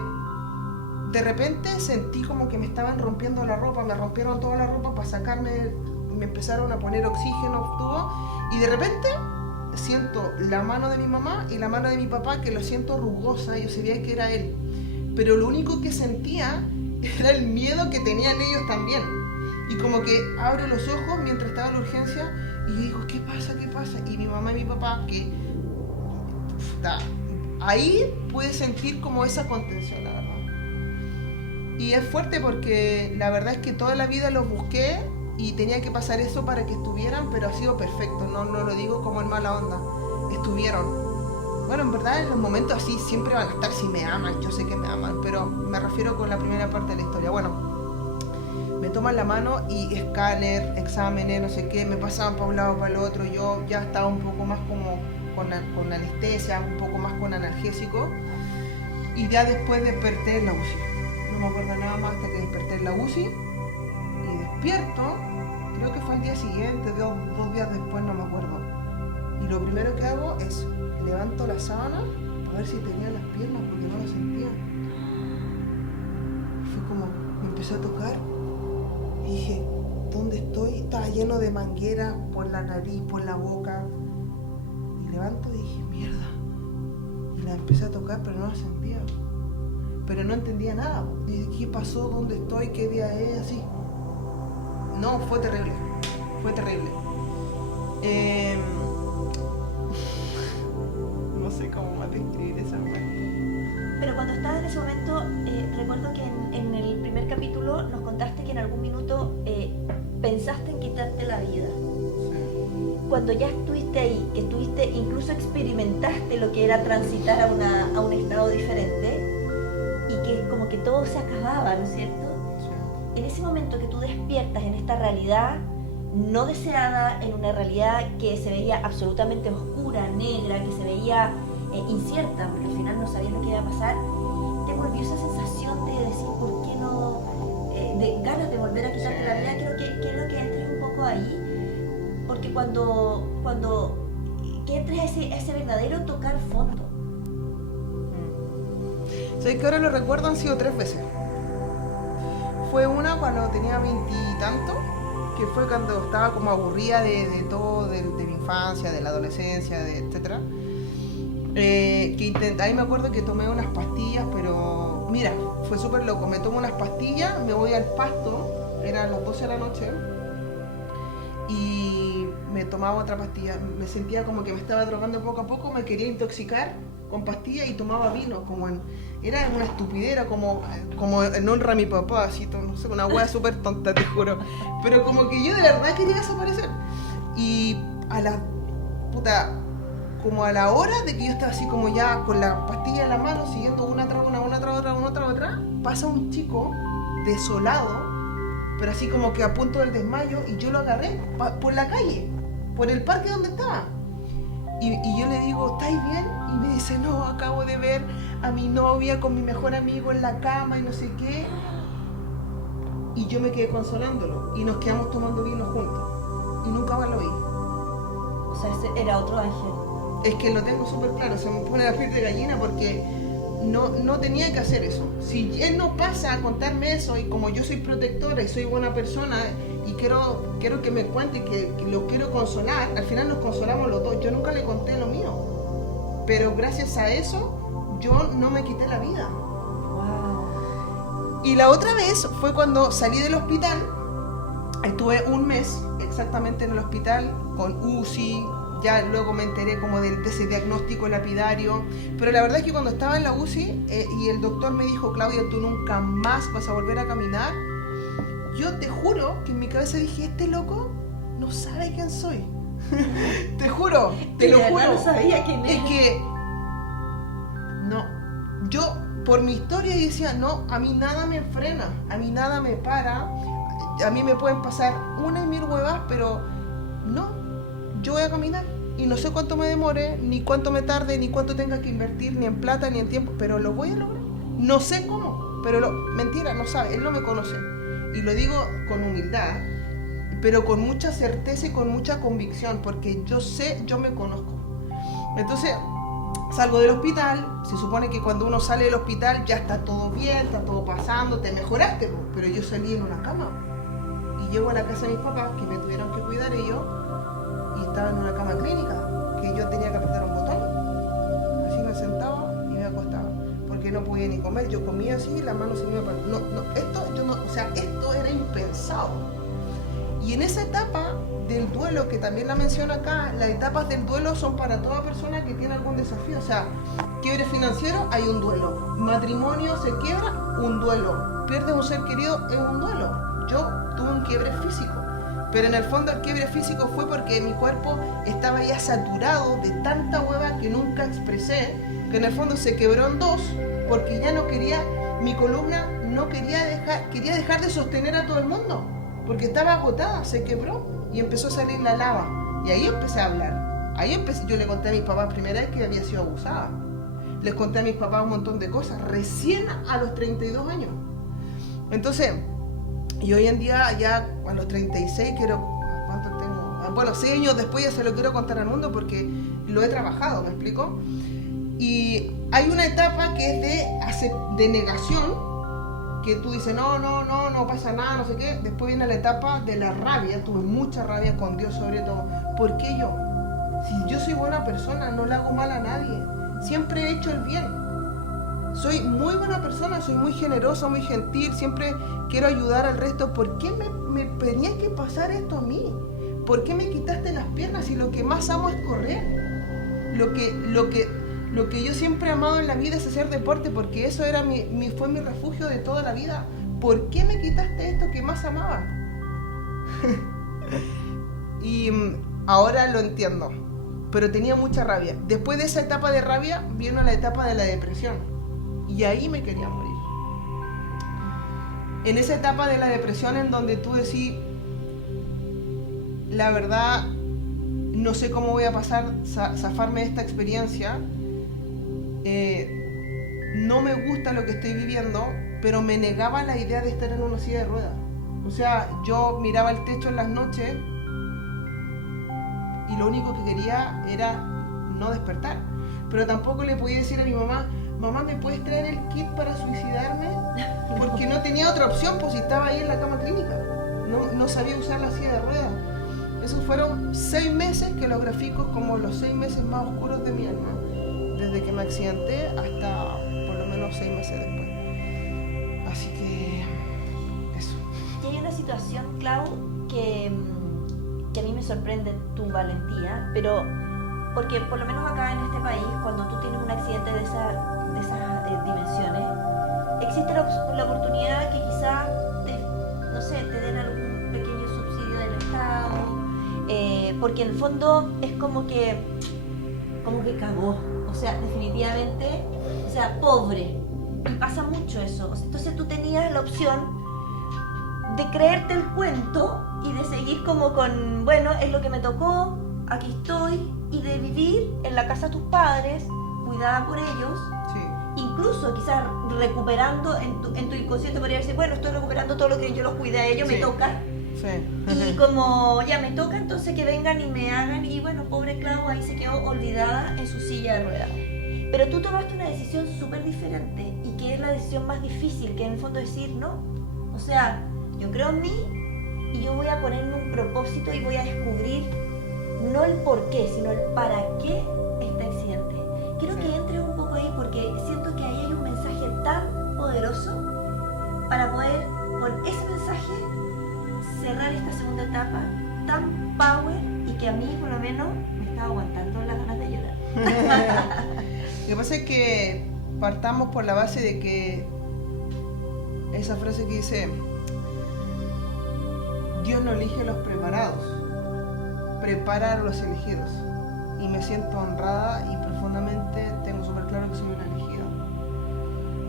de repente sentí como que me estaban rompiendo la ropa, me rompieron toda la ropa para sacarme, me empezaron a poner oxígeno, tubo, y de repente siento la mano de mi mamá y la mano de mi papá, que lo siento rugosa, yo sabía que era él, pero lo único que sentía era el miedo que tenían ellos también. Y como que abro los ojos mientras estaba en la urgencia y yo digo, ¿qué pasa? Y mi mamá y mi papá, que ahí pude sentir como esa contención, la verdad. Y es fuerte porque la verdad es que toda la vida los busqué y tenía que pasar eso para que estuvieran, pero ha sido perfecto, no lo digo como en mala onda, estuvieron. Bueno, en verdad en los momentos así siempre van a estar si me aman, yo sé que me aman, pero me refiero con la primera parte de la historia. Bueno, me toman la mano y escáner, exámenes, no sé qué, me pasaban para un lado, para el otro, yo ya estaba un poco más como con anestesia, un poco más con analgésico, y ya después desperté en la UCI. No me acuerdo nada más hasta que desperté en la UCI y despierto, creo que fue el día siguiente, dos días después, no me acuerdo. Y lo primero que hago es levanto la sábana para ver si tenía las piernas porque no las sentía. Fue como, me empecé a tocar y dije, ¿dónde estoy? Estaba lleno de mangueras por la nariz, por la boca. Y levanto y dije, mierda. Y la empecé a tocar pero no la sentía. Pero no entendía nada. Dije, ¿qué pasó? ¿Dónde estoy? ¿Qué día es? Así. No, fue terrible. fue terrible. No sé cómo más describir esa muerte. Pero cuando estabas en ese momento, recuerdo que en el primer capítulo nos contaste que en algún minuto pensaste en quitarte la vida. Cuando ya estuviste ahí, que estuviste, incluso experimentaste lo que era transitar a un estado diferente y que como que todo se acababa, ¿no es cierto? Sí. En ese momento que tú despiertas en esta realidad no deseada, en una realidad que se veía absolutamente oscura, negra, que se veía incierta, porque al final no sabías lo que iba a pasar, te volvió esa sensación de decir, ¿por qué no? De ganas de volver a quitarte la vida. Creo que quiero que entres un poco ahí, porque cuando que entres a ese verdadero tocar fondo. ¿Sabes que ahora lo recuerdo? Han sido 3 veces. Fue una cuando tenía 20 y tanto, que fue cuando estaba como aburrida de todo, de mi infancia, de la adolescencia, etcétera. Ahí me acuerdo que tomé unas pastillas, pero mira, fue súper loco. Me tomo unas pastillas, me voy al pasto, eran las 12 de la noche, y me tomaba otra pastilla. Me sentía como que me estaba drogando poco a poco, me quería intoxicar con pastillas y tomaba vino, era una estupidera, como en honra a mi papá, así, no sé, una hueá súper tonta, te juro. Pero como que yo de verdad quería desaparecer. Y como a la hora de que yo estaba así como ya con la pastilla en la mano, siguiendo una tras otra, pasa un chico desolado, pero así como que a punto del desmayo, y yo lo agarré por la calle, por el parque donde estaba. Y yo le digo, ¿estáis bien? Y me dice, no, acabo de ver a mi novia con mi mejor amigo en la cama y no sé qué. Y yo me quedé consolándolo, y nos quedamos tomando vino juntos, y nunca más lo vi. O sea, ese era otro ángel. Es que lo tengo súper claro, se me pone la piel de gallina porque no tenía que hacer eso. Si él no pasa a contarme eso, y como yo soy protectora y soy buena persona y quiero que me cuente, que lo quiero consolar, al final nos consolamos los dos. Yo nunca le conté lo mío, pero gracias a eso yo no me quité la vida. Wow. Y la otra vez fue cuando salí del hospital. Estuve un mes exactamente en el hospital con UCI. Ya luego me enteré como de ese diagnóstico lapidario. Pero la verdad es que cuando estaba en la UCI y el doctor me dijo, Claudia, tú nunca más vas a volver a caminar, yo te juro que en mi cabeza dije, este loco no sabe quién soy. Te juro, te lo juro. No sabía quién era. Es que no, yo por mi historia decía, no, a mí nada me frena, a mí nada me para, a mí me pueden pasar una y mil huevas, pero no, yo voy a caminar. Y no sé cuánto me demore, ni cuánto me tarde, ni cuánto tenga que invertir, ni en plata, ni en tiempo, pero lo voy a lograr. No sé cómo, pero mentira, no sabe, él no me conoce. Y lo digo con humildad, pero con mucha certeza y con mucha convicción, porque yo sé, yo me conozco. Entonces, salgo del hospital, se supone que cuando uno sale del hospital ya está todo bien, está todo pasando, te mejoraste, pero yo salí en una cama. Y llego a la casa de mis papás, que me tuvieron que cuidar ellos, y estaba en una cama clínica, que yo tenía que apretar un botón, así me sentaba y me acostaba, porque no podía ni comer. Yo comía así y las manos se me iban para... esto era impensado. Y en esa etapa del duelo, que también la menciono acá, las etapas del duelo son para toda persona que tiene algún desafío. O sea, quiebre financiero, hay un duelo. Matrimonio se quiebra, un duelo. Pierdes un ser querido, es un duelo. Yo tuve un quiebre físico. Pero en el fondo el quiebre físico fue porque mi cuerpo estaba ya saturado de tanta hueva que nunca expresé, que en el fondo se quebró en dos, porque ya no quería, mi columna no quería dejar de sostener a todo el mundo, porque estaba agotada, se quebró y empezó a salir la lava. Y ahí empecé a hablar. Yo le conté a mis papás primera vez que había sido abusada. Les conté a mis papás un montón de cosas, recién a los 32 años. Entonces, y hoy en día ya a los 36 ¿cuánto tengo? Bueno, 6 años después ya se lo quiero contar al mundo porque lo he trabajado, ¿me explico? Y hay una etapa que es de negación, que tú dices, no pasa nada, no sé qué. Después viene la etapa de la rabia, tuve mucha rabia con Dios sobre todo. ¿Por qué yo? Si yo soy buena persona, no le hago mal a nadie, siempre he hecho el bien. Soy muy buena persona, soy muy generosa, muy gentil, siempre quiero ayudar al resto. ¿Por qué me tenía que pasar esto a mí? ¿por qué me quitaste las piernas si lo que más amo es correr? Lo que yo siempre he amado en la vida es hacer deporte, porque eso era fue mi refugio de toda la vida. ¿Por qué me quitaste esto que más amaba? Y ahora lo entiendo, pero tenía mucha rabia. Después de esa etapa de rabia vino la etapa de la depresión, y ahí me quería morir. En esa etapa de la depresión en donde tú decís, la verdad, no sé cómo voy a zafarme de esta experiencia, no me gusta lo que estoy viviendo, pero me negaba la idea de estar en una silla de ruedas. O sea, yo miraba el techo en las noches y lo único que quería era no despertar. Pero tampoco le podía decir a mi mamá, mamá, ¿me puedes traer el kit para suicidarme? Porque no tenía otra opción, pues si estaba ahí en la cama clínica. No sabía usar la silla de ruedas. Esos fueron 6 meses que los grafico como los 6 meses más oscuros de mi alma, desde que me accidenté hasta por lo menos 6 meses después. Así que eso. Y hay una situación, Clau, que a mí me sorprende tu valentía, pero porque por lo menos acá en este país, cuando tú tienes un accidente de esas dimensiones, existe la oportunidad que quizás te den algún pequeño subsidio del Estado, porque en el fondo es como que cagó, o sea, definitivamente, o sea, pobre, y pasa mucho eso. Entonces tú tenías la opción de creerte el cuento y de seguir como con, bueno, es lo que me tocó, aquí estoy, y de vivir en la casa de tus padres, cuidada por ellos, Sí. incluso quizás recuperando en tu inconsciente, podría decir, bueno, estoy recuperando todo lo que yo los cuidé a ellos, Sí. me toca. Sí. Y como ya me toca, entonces que vengan y me hagan, y bueno, pobre Clau ahí se quedó olvidada en su silla de ruedas. Pero tú tomaste una decisión súper diferente, y que es la decisión más difícil, que en el fondo es decir no. O sea, yo creo en mí y yo voy a ponerme un propósito y voy a descubrir no el por qué, sino el para qué este accidente. Quiero que entres un poco ahí, porque siento que ahí hay un mensaje tan poderoso para poder, con ese mensaje, cerrar esta segunda etapa tan power, y que a mí por lo menos me estaba aguantando las ganas de llorar. Lo que pasa es que partamos por la base de que esa frase que dice, Dios no elige a los preparados, prepara a los elegidos. Y me siento honrada y profundamente tengo súper claro que soy una elegida.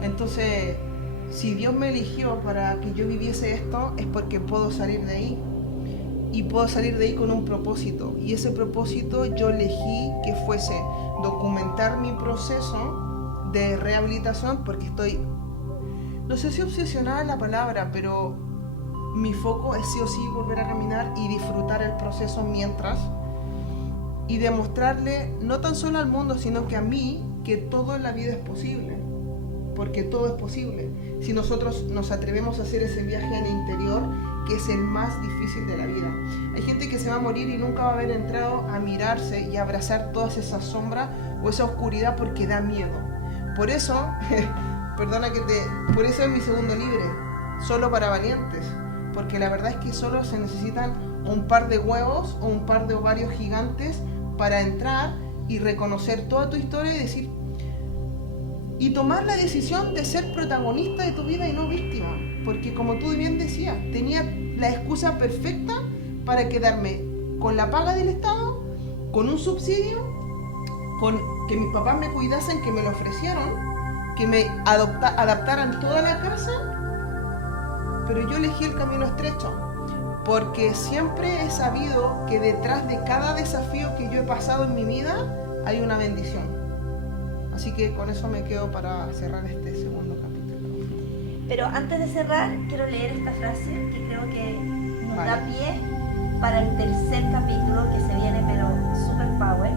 Entonces, si Dios me eligió para que yo viviese esto, es porque puedo salir de ahí. Y puedo salir de ahí con un propósito. Y ese propósito yo elegí que fuese documentar mi proceso de rehabilitación, porque estoy, no sé si obsesionada es la palabra, pero mi foco es sí o sí volver a caminar y disfrutar el proceso mientras, y demostrarle no tan solo al mundo, sino que a mí, que todo en la vida es posible, porque todo es posible si nosotros nos atrevemos a hacer ese viaje en el interior, que es el más difícil de la vida. Hay gente que se va a morir y nunca va a haber entrado a mirarse y a abrazar todas esas sombras o esa oscuridad, porque da miedo. Por eso, por eso es mi segundo libro, Solo para Valientes, porque la verdad es que solo se necesitan un par de huevos o un par de ovarios gigantes para entrar y reconocer toda tu historia y decir, y tomar la decisión de ser protagonista de tu vida y no víctima, porque como tú bien decías, tenía la excusa perfecta para quedarme con la paga del Estado, con un subsidio, con que mis papás me cuidasen, que me lo ofrecieron, que me adaptaran toda la casa, pero yo elegí el camino estrecho, porque siempre he sabido que detrás de cada desafío que yo he pasado en mi vida hay una bendición. Así que con eso me quedo para cerrar este segundo capítulo. Pero antes de cerrar, quiero leer esta frase que creo que nos Vale. da pie para el tercer capítulo que se viene, pero super power,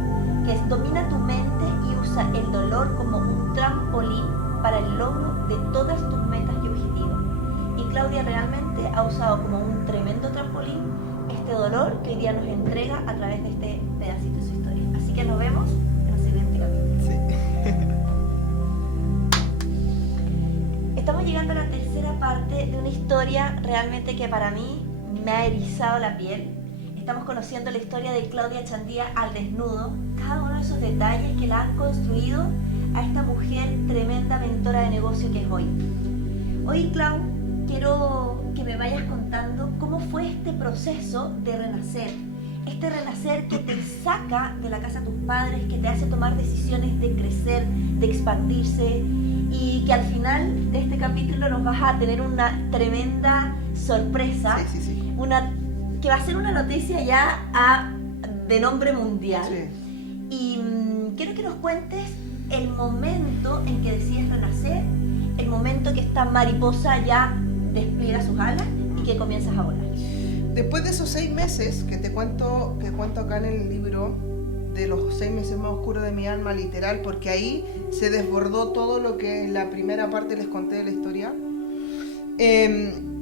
que es: domina tu mente y usa el dolor como un trampolín para el logro de todas tus metas y objetivos. Y Claudia realmente ha usado como un tremendo trampolín este dolor que hoy día nos entrega a través de este pedacito de su historia. Así que nos vemos en el siguiente capítulo. Sí. Estamos llegando a la tercera parte de una historia realmente que para mí me ha erizado la piel. estamos conociendo la historia de Claudia Chandía al desnudo, cada uno de esos detalles que la han construido a esta mujer tremenda mentora de negocio que es hoy. Hoy, Clau, quiero que me vayas contando cómo fue este proceso de renacer. Este renacer que te saca de la casa de tus padres, que te hace tomar decisiones de crecer, de expandirse, y que al final de este capítulo nos vas a tener una tremenda sorpresa, Sí. que va a ser una noticia ya de nombre mundial. Sí. Y quiero que nos cuentes el momento en que decides renacer, el momento que esta mariposa ya despliega sus alas y que comienzas a volar. Después de esos 6 meses que cuento acá en el libro, de los 6 meses más oscuros de mi alma, literal, porque ahí se desbordó todo lo que en la primera parte les conté de la historia,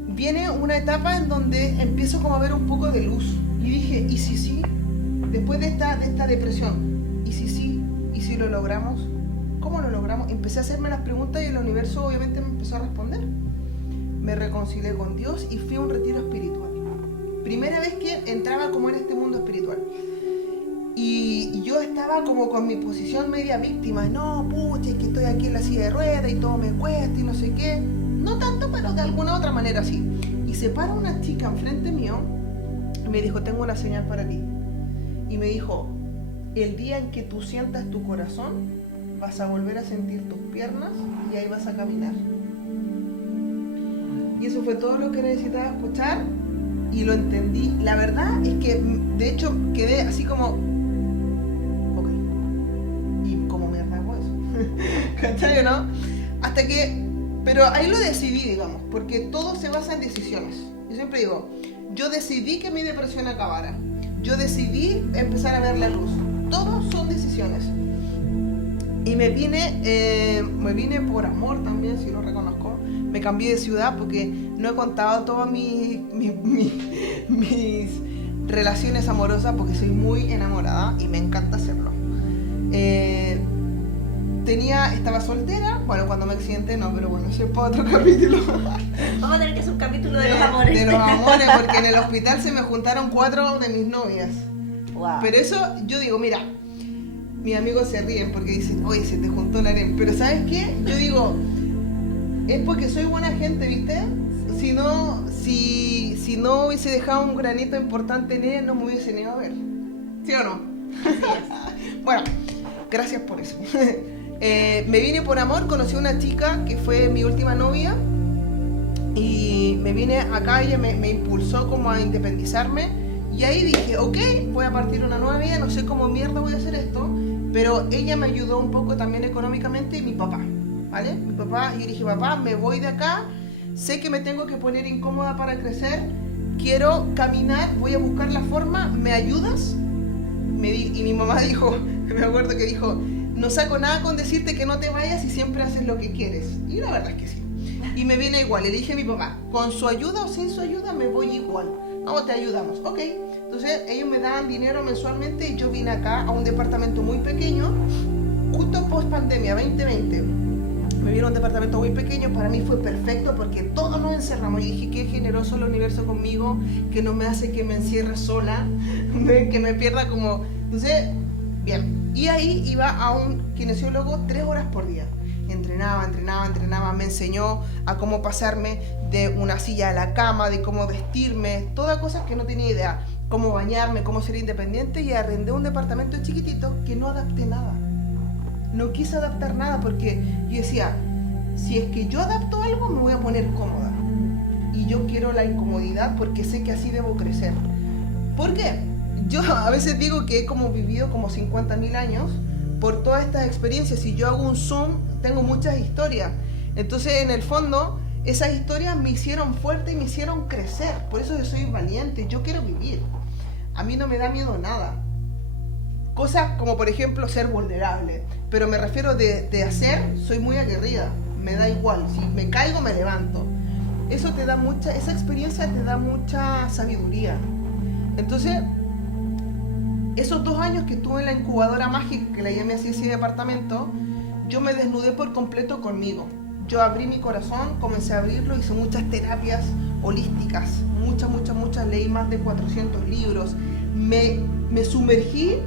viene una etapa en donde empiezo como a ver un poco de luz. Y dije, ¿y si sí? Después de esta depresión, ¿y si sí? ¿Y si lo logramos? ¿Cómo lo logramos? Empecé a hacerme las preguntas y el universo obviamente me empezó a responder. Me reconcilié con Dios y fui a un retiro espiritual. Primera vez que entraba como en este mundo espiritual. Y yo estaba como con mi posición media víctima. No, pucha, es que estoy aquí en la silla de ruedas y todo me cuesta y no sé qué. No tanto, pero de alguna otra manera sí. Y se para una chica enfrente mío y me dijo, tengo una señal para ti. Y me dijo, el día en que tú sientas tu corazón, vas a volver a sentir tus piernas y ahí vas a caminar. Y eso fue todo lo que necesitaba escuchar y lo entendí. La verdad es que, de hecho, quedé así como, ok, ¿y cómo me hago eso? ¿Cachai o no? Hasta que, pero ahí lo decidí, digamos, porque todo se basa en decisiones. Yo siempre digo, yo decidí que mi depresión acabara. Yo decidí empezar a ver la luz. Todos son decisiones. Y me vine por amor también, si lo reconozco. Me cambié de ciudad porque no he contado todas mis relaciones amorosas porque soy muy enamorada y me encanta hacerlo. Estaba soltera, bueno, cuando me accidenté no, pero bueno, ese es para otro capítulo. Vamos a tener que hacer un capítulo de los amores. De los amores, porque en el hospital se me juntaron 4 de mis novias. Wow. Pero eso, yo digo, mira, mis amigos se ríen porque dicen, oye, se te juntó un harem. Pero ¿sabes qué? Yo digo, es porque soy buena gente, ¿viste? Si no hubiese dejado un granito importante en él, no me hubiesen ido a ver. ¿Sí o no? Así es. Bueno, gracias por eso. Me vine por amor, conocí a una chica que fue mi última novia y me vine acá, ella me impulsó como a independizarme y ahí dije, ok, voy a partir una nueva vida, no sé cómo mierda voy a hacer esto, pero ella me ayudó un poco también económicamente y mi papá, ¿vale? Mi papá, y yo dije, papá, me voy de acá, sé que me tengo que poner incómoda para crecer, quiero caminar, voy a buscar la forma, ¿me ayudas? Y mi mamá dijo, me acuerdo que dijo, no saco nada con decirte que no te vayas y siempre haces lo que quieres. Y la verdad es que sí. Y me viene igual, le dije a mi papá, con su ayuda o sin su ayuda me voy igual. Vamos, te ayudamos. Ok. Entonces ellos me daban dinero mensualmente y yo vine acá a un departamento muy pequeño, justo post pandemia, 2020. Me vino a un departamento muy pequeño, para mí fue perfecto porque todos nos encerramos. Y dije, qué generoso el universo conmigo, que no me hace que me encierre sola, que me pierda como... Entonces, bien. Y ahí iba a un kinesiólogo 3 horas por día. Entrenaba, me enseñó a cómo pasarme de una silla a la cama, de cómo vestirme, todas cosas que no tenía idea, cómo bañarme, cómo ser independiente, y arrendé un departamento chiquitito que no adapté nada. No quise adaptar nada porque yo decía, si es que yo adapto algo me voy a poner cómoda. Y yo quiero la incomodidad porque sé que así debo crecer. ¿Por qué? Yo a veces digo que he como vivido como 50.000 años por todas estas experiencias. Si yo hago un zoom, tengo muchas historias. Entonces, en el fondo, esas historias me hicieron fuerte y me hicieron crecer. Por eso yo soy valiente, yo quiero vivir. A mí no me da miedo nada. Cosas como, por ejemplo, ser vulnerable. Pero me refiero de hacer, soy muy aguerrida. Me da igual, si me caigo, me levanto. Eso te da esa experiencia te da mucha sabiduría. Entonces, esos 2 años que estuve en la incubadora mágica, que la llamé así ese departamento, yo me desnudé por completo conmigo. Yo abrí mi corazón, comencé a abrirlo, hice muchas terapias holísticas, muchas, leí más de 400 libros, me sumergí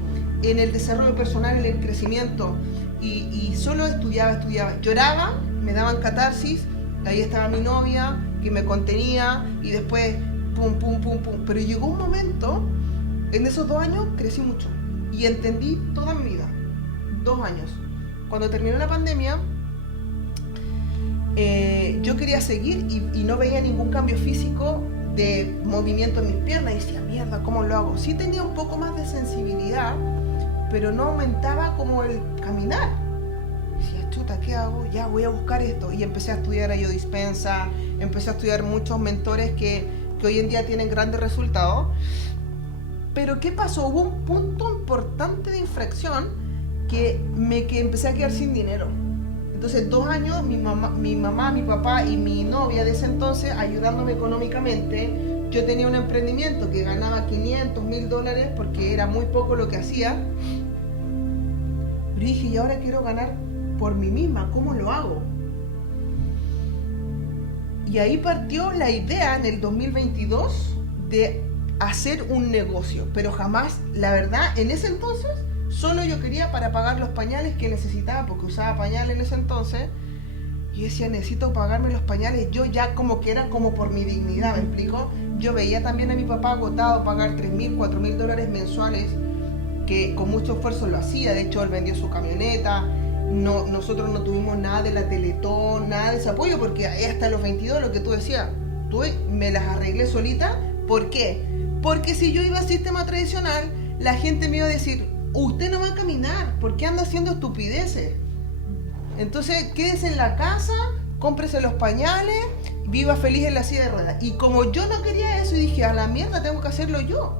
en el desarrollo personal, en el crecimiento, y solo estudiaba, lloraba, me daban catarsis, ahí estaba mi novia que me contenía, y después pum, pum, pum, pum. Pero llegó un momento, en esos 2 años crecí mucho y entendí toda mi vida. 2 años. Cuando terminó la pandemia, yo quería seguir y no veía ningún cambio físico de movimiento en mis piernas, y decía, mierda, ¿cómo lo hago? Sí tenía un poco más de sensibilidad, pero no aumentaba como el caminar. Decía, chuta, ¿qué hago? Ya voy a buscar esto. Y empecé a estudiar a Joe Dispenza, empecé a estudiar muchos mentores que hoy en día tienen grandes resultados. Pero ¿qué pasó? Hubo un punto importante de inflexión que empecé a quedar sin dinero. Entonces 2 años mi mamá, mi papá y mi novia de ese entonces ayudándome económicamente. Yo tenía un emprendimiento que ganaba $500, $1,000 porque era muy poco lo que hacía. Pero dije, y ahora quiero ganar por mí misma, ¿cómo lo hago? Y ahí partió la idea en el 2022 de hacer un negocio, pero jamás, la verdad, en ese entonces solo yo quería para pagar los pañales que necesitaba, porque usaba pañales en ese entonces. Y decía, necesito pagarme los pañales, yo ya como que era como por mi dignidad, ¿me explico? Yo veía también a mi papá agotado pagar $3,000, $4,000 mensuales, que con mucho esfuerzo lo hacía. De hecho, él vendió su camioneta. Nosotros no tuvimos nada de la Teletón, nada de ese apoyo, porque hasta los 22, lo que tú decías, me las arreglé solita. ¿Por qué? Porque si yo iba al sistema tradicional, la gente me iba a decir, usted no va a caminar, ¿por qué anda haciendo estupideces? Entonces, quédese en la casa, cómprese los pañales, viva feliz en la silla de ruedas. Y como yo no quería eso, dije, a la mierda, tengo que hacerlo yo.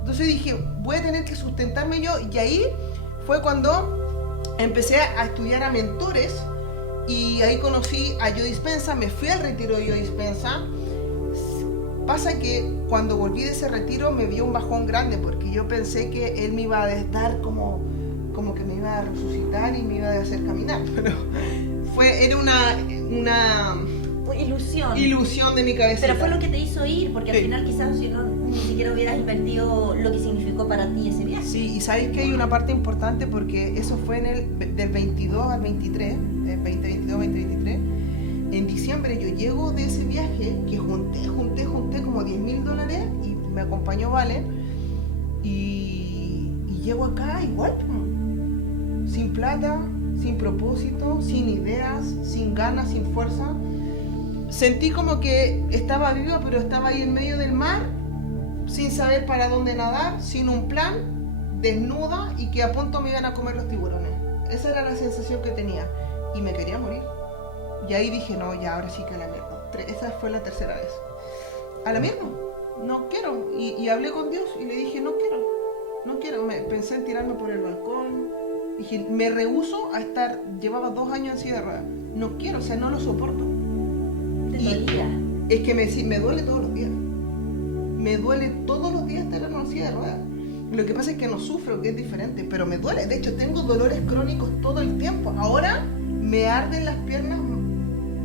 Entonces dije, voy a tener que sustentarme yo. Y ahí fue cuando empecé a estudiar a mentores, y ahí conocí a Joe Dispenza, me fui al retiro de Joe Dispenza. Pasa que cuando volví de ese retiro me dio un bajón grande, porque yo pensé que él me iba a dar como que me iba a resucitar y me iba a hacer caminar, pero era una ilusión de mi cabeza. Pero fue lo que te hizo ir, porque al final quizás si no, ni siquiera hubieras invertido lo que significó para ti ese viaje. Sí, y sabéis que hay una parte importante, porque eso fue del 22 al 23, 2022-2023. En diciembre yo llego de ese viaje que junté como $10,000, y me acompañó Vale, y llego acá igual, sin plata, sin propósito, sin ideas, sin ganas, sin fuerza. Sentí como que estaba viva, pero estaba ahí en medio del mar, sin saber para dónde nadar, sin un plan, desnuda, y que a punto me iban a comer los tiburones. Esa era la sensación que tenía, y me quería morir. Y ahí dije, no, ya, ahora sí que a la mierda. Esa fue la tercera vez. A la mierda, no quiero. Y hablé con Dios y le dije, no quiero. Pensé en tirarme por el balcón. Dije, me rehúso a estar, llevaba 2 años en silla de ruedas. No quiero, o sea, no lo soporto. ¿Te dolía? Es que me duele todos los días. Me duele todos los días estar en una silla de ruedas. Lo que pasa es que no sufro, que es diferente, pero me duele. De hecho, tengo dolores crónicos todo el tiempo. Ahora me arden las piernas.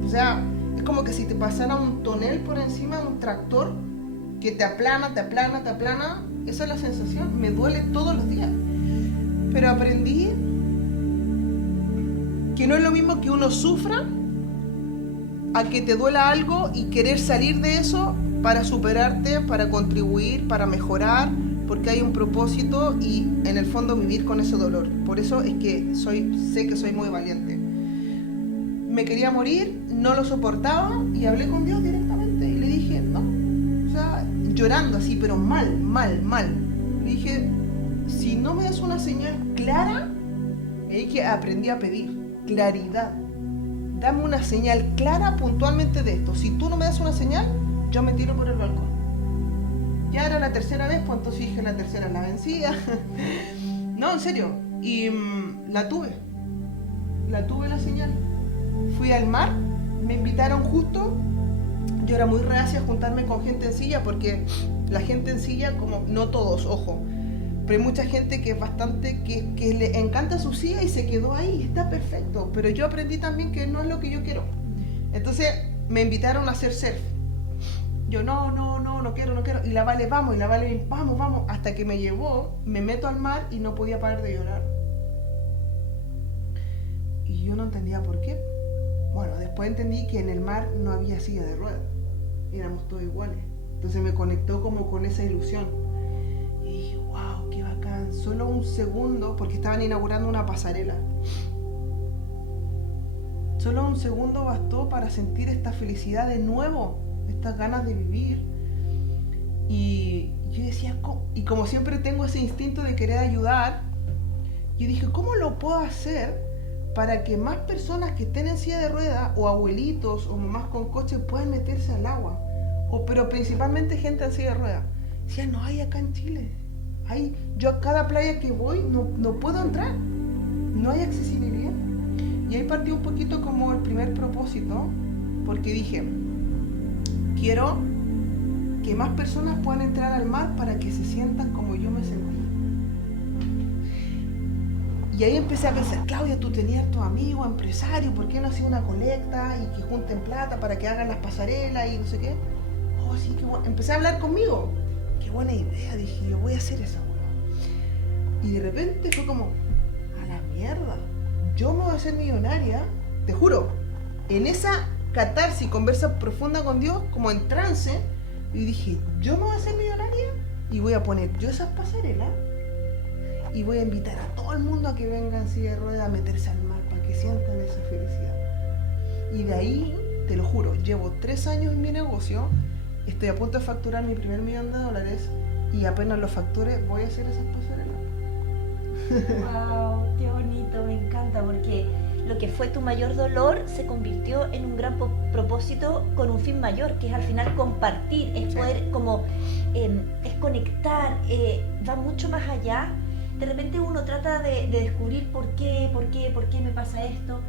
O sea, es como que si te pasara un tonel por encima de un tractor que te aplana. Esa es la sensación. Me duele todos los días. Pero aprendí que no es lo mismo que uno sufra a que te duela algo y querer salir de eso para superarte, para contribuir, para mejorar, porque hay un propósito, y en el fondo vivir con ese dolor. Por eso es que sé que soy muy valiente. Me quería morir, no lo soportaba, y hablé con Dios directamente y le dije, no, o sea, llorando así, pero mal. Le dije, si no me das una señal clara, es que aprendí a pedir claridad. Dame una señal clara puntualmente de esto. Si tú no me das una señal, yo me tiro por el balcón. Ya era la tercera vez, pues entonces dije, la tercera es la vencida. No, en serio. Y la tuve la señal. Fui al mar, me invitaron justo. Yo era muy reacia a juntarme con gente en silla, porque la gente en silla, como no todos, ojo, pero hay mucha gente que es bastante, que le encanta su silla y se quedó ahí, está perfecto. Pero yo aprendí también que no es lo que yo quiero. Entonces me invitaron a hacer surf. Yo, no quiero. Y la Vale, vamos, vamos. Hasta que me llevó, me meto al mar y no podía parar de llorar. Y yo no entendía por qué. Bueno, después entendí que en el mar no había silla de ruedas. Éramos todos iguales. Entonces me conectó como con esa ilusión. Y dije, wow, qué bacán. Solo un segundo, porque estaban inaugurando una pasarela. Solo un segundo bastó para sentir esta felicidad de nuevo, estas ganas de vivir. Y yo decía, ¿cómo? Y como siempre tengo ese instinto de querer ayudar, yo dije, ¿cómo lo puedo hacer para que más personas que estén en silla de ruedas, o abuelitos, o mamás con coche, puedan meterse al agua? Pero principalmente gente en silla de ruedas. Decía, no hay acá en Chile. Yo a cada playa que voy no puedo entrar. No hay accesibilidad. Y ahí partió un poquito como el primer propósito, porque dije, quiero que más personas puedan entrar al mar para que se sientan como yo me sentí. Y ahí empecé a pensar, Claudia, tú tenías a tus amigos, empresarios, ¿por qué no hacías una colecta y que junten plata para que hagan las pasarelas y no sé qué? Oh, sí, qué bueno. Empecé a hablar conmigo. Qué buena idea, dije, yo voy a hacer esa hueá. Y de repente fue como, a la mierda, yo me voy a hacer millonaria, te juro, en esa catarsis, conversa profunda con Dios, como en trance, y dije, yo me voy a hacer millonaria y voy a poner yo esas pasarelas y voy a invitar a todo el mundo a que venga en silla de ruedas a meterse al mar para que sientan esa felicidad. Y de ahí, te lo juro, llevo 3 años en mi negocio, estoy a punto de facturar mi primer $1.000.000 y apenas lo facture voy a hacer esas pasarelas. Wow, qué bonito, me encanta, porque lo que fue tu mayor dolor se convirtió en un gran propósito con un fin mayor, que es al final compartir, es poder como, es conectar, va mucho más allá. De repente uno trata de descubrir por qué me pasa esto,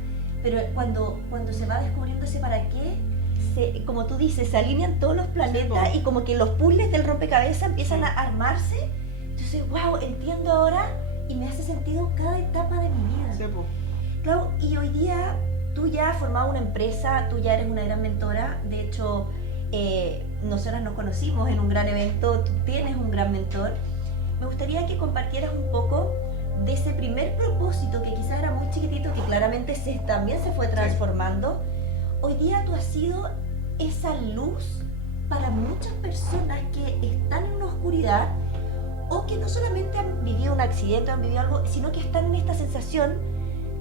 pero cuando se va descubriendo ese para qué, como tú dices, se alinean todos los planetas, y como que los puzzles del rompecabezas empiezan a armarse. Entonces, wow, entiendo ahora y me hace sentido cada etapa de mi vida. Sí, po. Claro, y hoy día tú ya has formado una empresa, tú ya eres una gran mentora. De hecho, nosotras nos conocimos en un gran evento, tú tienes un gran mentor. Me gustaría que compartieras un poco de ese primer propósito que quizás era muy chiquitito, que claramente también se fue transformando. Hoy día tú has sido esa luz para muchas personas que están en una oscuridad, o que no solamente han vivido un accidente, han vivido algo, sino que están en esta sensación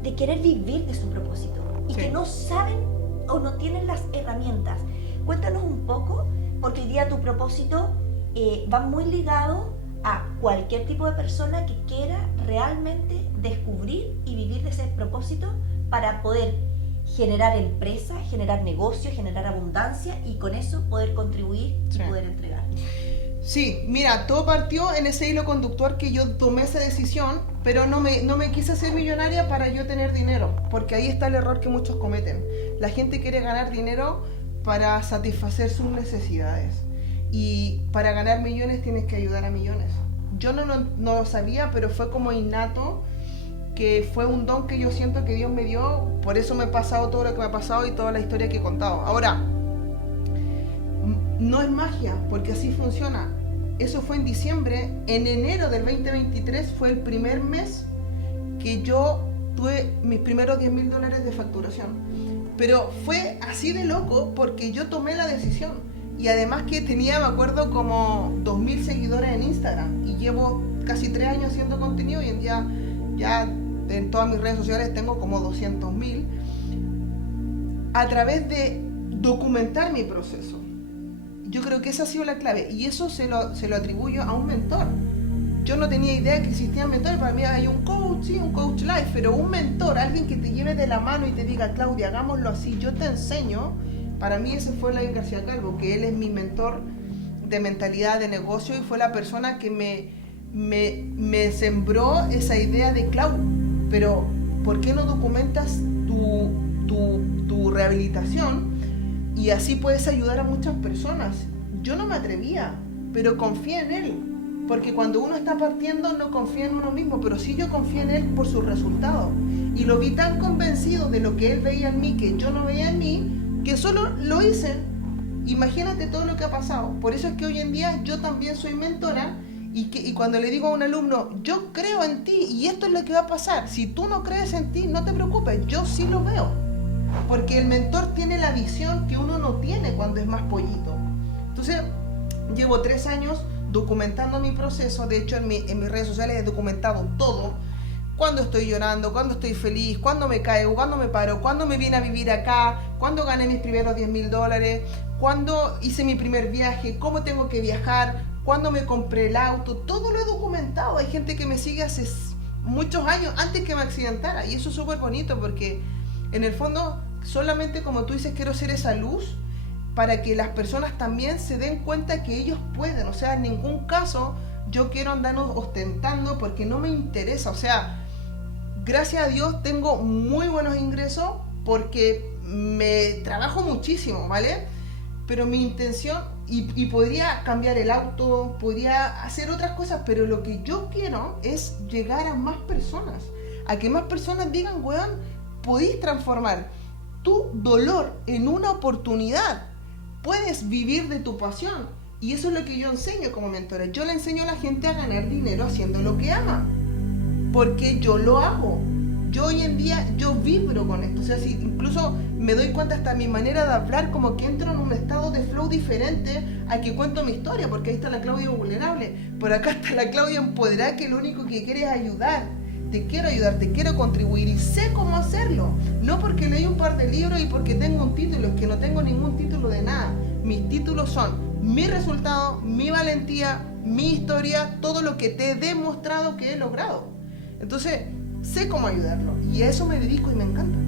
de querer vivir de su propósito y que no saben o no tienen las herramientas. Cuéntanos un poco, porque hoy día tu propósito va muy ligado a cualquier tipo de persona que quiera realmente descubrir y vivir de ese propósito para poder generar empresa, generar negocio, generar abundancia, y con eso poder contribuir y poder entregar. Sí, mira, todo partió en ese hilo conductor que yo tomé esa decisión, pero no me quise hacer millonaria para yo tener dinero, porque ahí está el error que muchos cometen. La gente quiere ganar dinero para satisfacer sus necesidades, y para ganar millones tienes que ayudar a millones. Yo no lo sabía, pero fue como innato, que fue un don que yo siento que Dios me dio, por eso me ha pasado todo lo que me ha pasado y toda la historia que he contado. Ahora, no es magia, porque así funciona. Eso fue en diciembre. En enero del 2023 fue el primer mes que yo tuve mis primeros $10.000 de facturación. Pero fue así de loco porque yo tomé la decisión. Y además que tenía, me acuerdo, como 2.000 seguidores en Instagram. Y llevo casi 3 años haciendo contenido, y en día ya en todas mis redes sociales tengo como 200.000. A través de documentar mi proceso. Yo creo que esa ha sido la clave, y eso se lo atribuyo a un mentor. Yo no tenía idea que existían mentores. Para mí hay un coach, sí, un coach life, pero un mentor, alguien que te lleve de la mano y te diga, Claudia, hagámoslo así, yo te enseño. Para mí ese fue Lain García Calvo, que él es mi mentor de mentalidad de negocio, y fue la persona que me sembró esa idea de, Clau, pero ¿por qué no documentas tu rehabilitación? Y así puedes ayudar a muchas personas. Yo no me atrevía, pero confié en él. Porque cuando uno está partiendo no confía en uno mismo, pero sí yo confié en él por sus resultados. Y lo vi tan convencido de lo que él veía en mí, que yo no veía en mí, que solo lo hice. imagínate todo lo que ha pasado. Por eso es que hoy en día yo también soy mentora y cuando le digo a un alumno, yo creo en ti y esto es lo que va a pasar. Si tú no crees en ti, no te preocupes, yo sí lo veo. Porque el mentor tiene la visión que uno no tiene cuando es más pollito. Entonces, llevo 3 años documentando mi proceso. De hecho, en mis redes sociales he documentado todo. Cuando estoy llorando, cuando estoy feliz, cuando me caigo, cuando me paro, cuando me vine a vivir acá, cuando gané mis primeros $10,000, cuando hice mi primer viaje, cómo tengo que viajar, cuando me compré el auto. Todo lo he documentado. Hay gente que me sigue hace muchos años antes que me accidentara. Y eso es súper bonito porque en el fondo, solamente como tú dices, quiero ser esa luz para que las personas también se den cuenta que ellos pueden. O sea, en ningún caso yo quiero andar ostentando porque no me interesa. O sea, gracias a Dios tengo muy buenos ingresos porque me trabajo muchísimo, ¿vale? Pero mi intención, y podría cambiar el auto, podría hacer otras cosas, pero lo que yo quiero es llegar a más personas. A que más personas digan, weón, podéis transformar tu dolor en una oportunidad. Puedes vivir de tu pasión. Y eso es lo que yo enseño como mentora. Yo le enseño a la gente a ganar dinero haciendo lo que ama. Porque yo lo hago. Yo hoy en día, yo vibro con esto. O sea, si incluso me doy cuenta hasta mi manera de hablar, como que entro en un estado de flow diferente a que cuento mi historia. Porque ahí está la Claudia vulnerable. Por acá está la Claudia empoderada, que lo único que quiere es ayudar. Te quiero ayudar, te quiero contribuir y sé cómo hacerlo. No porque leí un par de libros y porque tengo un título, es que no tengo ningún título de nada. Mis títulos son mi resultado, mi valentía, mi historia, todo lo que te he demostrado que he logrado. Entonces, sé cómo ayudarlo y a eso me dedico y me encanta.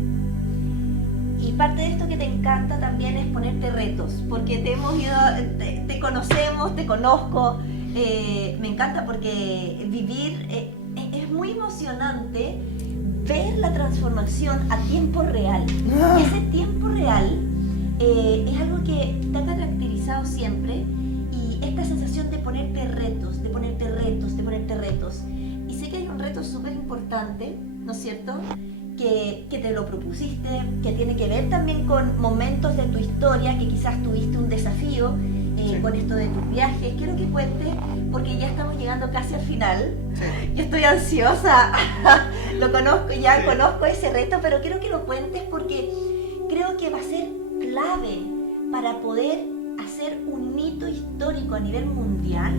Y parte de esto que te encanta también es ponerte retos, porque te hemos ido, te conocemos, te conozco, me encanta porque vivir... es muy emocionante ver la transformación a tiempo real. Y ese tiempo real es algo que te ha caracterizado siempre, y esta sensación de ponerte retos, de ponerte retos, de ponerte retos. Y sé que hay un reto súper importante, ¿no es cierto?, que te lo propusiste, que tiene que ver también con momentos de tu historia, que quizás tuviste un desafío con esto de tus viajes. Quiero que cuentes, porque ya estamos llegando casi al final. Sí. Yo estoy ansiosa, lo conozco, ya sí. Conozco ese reto, pero quiero que lo cuentes porque creo que va a ser clave para poder hacer un hito histórico a nivel mundial,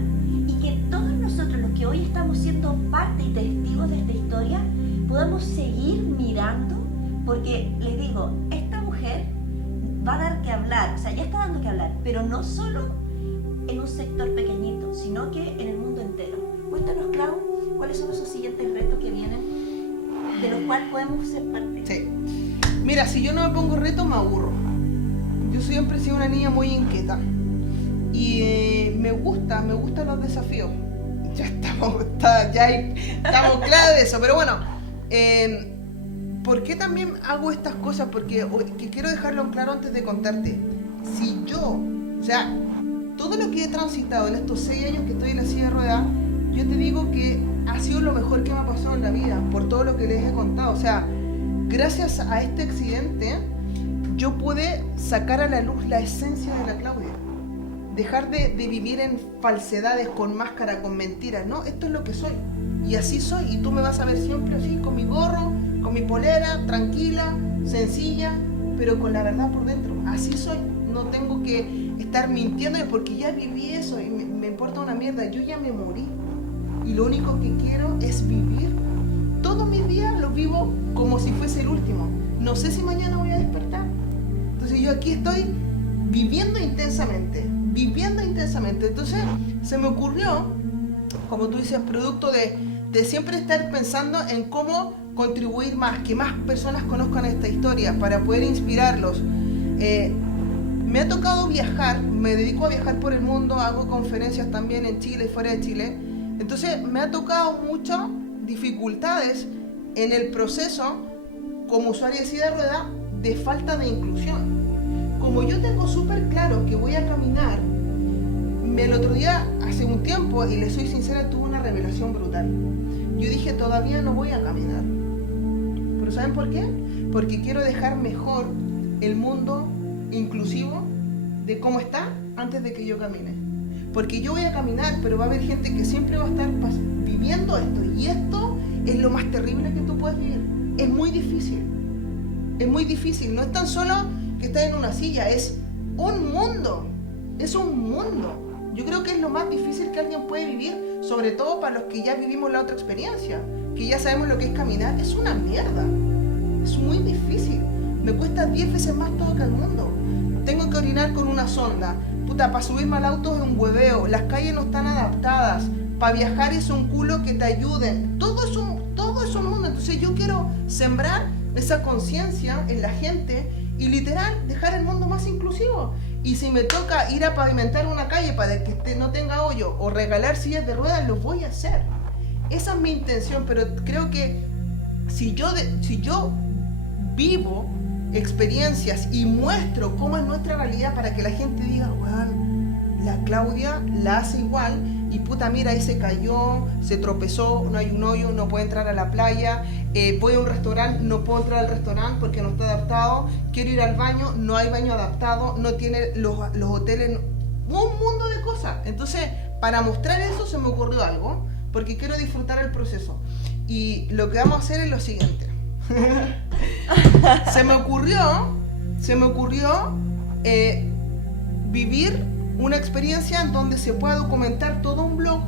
y que todos nosotros, los que hoy estamos siendo parte y testigos de esta historia, podamos seguir mirando, porque les digo, esta mujer va a dar que hablar, o sea, ya está dando que hablar, pero no solo en un sector pequeñito, sino que en el mundo entero. Cuéntanos, Clau, ¿cuáles son esos siguientes retos que vienen, de los cuales podemos ser parte? Sí. Mira, si yo no me pongo reto, me aburro. Yo siempre he sido una niña muy inquieta. Y me gustan los desafíos. Ya estamos claros de eso, pero bueno. ¿Por qué también hago estas cosas? Porque que quiero dejarlo claro antes de contarte. Si yo, o sea, todo lo que he transitado en estos 6 años que estoy en la silla de ruedas, yo te digo que ha sido lo mejor que me ha pasado en la vida, por todo lo que les he contado. O sea, gracias a este accidente, yo pude sacar a la luz la esencia de la Claudia. Dejar de vivir en falsedades, con máscara, con mentiras. No, esto es lo que soy. Y así soy. Y tú me vas a ver siempre así, con mi gorro, con mi polera, tranquila, sencilla, pero con la verdad por dentro. Así soy. No tengo que estar mintiendo porque ya viví eso y me importa una mierda. Yo ya me morí. Y lo único que quiero es vivir. Todos mis días los vivo como si fuese el último. No sé si mañana voy a despertar. Entonces yo aquí estoy viviendo intensamente. Entonces se me ocurrió, como tú dices, producto de siempre estar pensando en cómo contribuir más, que más personas conozcan esta historia para poder inspirarlos. Me ha tocado viajar, me dedico a viajar por el mundo, hago conferencias también en Chile y fuera de Chile. Entonces me ha tocado muchas dificultades en el proceso como usuaria de silla de ruedas de falta de inclusión. Como yo tengo súper claro que voy a caminar, el otro día, hace un tiempo, y les soy sincera, tuve una revelación brutal. Yo dije, todavía no voy a caminar. ¿Pero saben por qué? Porque quiero dejar mejor el mundo inclusivo de cómo está antes de que yo camine. Porque yo voy a caminar, pero va a haber gente que siempre va a estar viviendo esto. Y esto es lo más terrible que tú puedes vivir. Es muy difícil. Es muy difícil. No es tan solo que estás en una silla, es un mundo. Es un mundo. Yo creo que es lo más difícil que alguien puede vivir, sobre todo para los que ya vivimos la otra experiencia, que ya sabemos lo que es caminar. Es una mierda. Es muy difícil. Me cuesta 10 veces más todo que el mundo. Tengo que orinar con una sonda. Puta, para subirme al auto es un hueveo. Las calles no están adaptadas. Para viajar es un culo que te ayude. Todo es un mundo. Entonces yo quiero sembrar esa conciencia en la gente y literal dejar el mundo más inclusivo. Y si me toca ir a pavimentar una calle para que no tenga hoyo o regalar sillas de ruedas, lo voy a hacer. Esa es mi intención, pero creo que si yo vivo experiencias y muestro cómo es nuestra realidad para que la gente diga, weón, la Claudia la hace igual y puta, mira, ahí se cayó, se tropezó, no hay un hoyo, no puede entrar a la playa, voy a un restaurante, no puedo entrar al restaurante porque no está adaptado, quiero ir al baño, no hay baño adaptado, no tiene los hoteles, un mundo de cosas. Entonces, para mostrar eso se me ocurrió algo, porque quiero disfrutar el proceso. Y lo que vamos a hacer es lo siguiente. Se me ocurrió vivir una experiencia en donde se pueda documentar todo un blog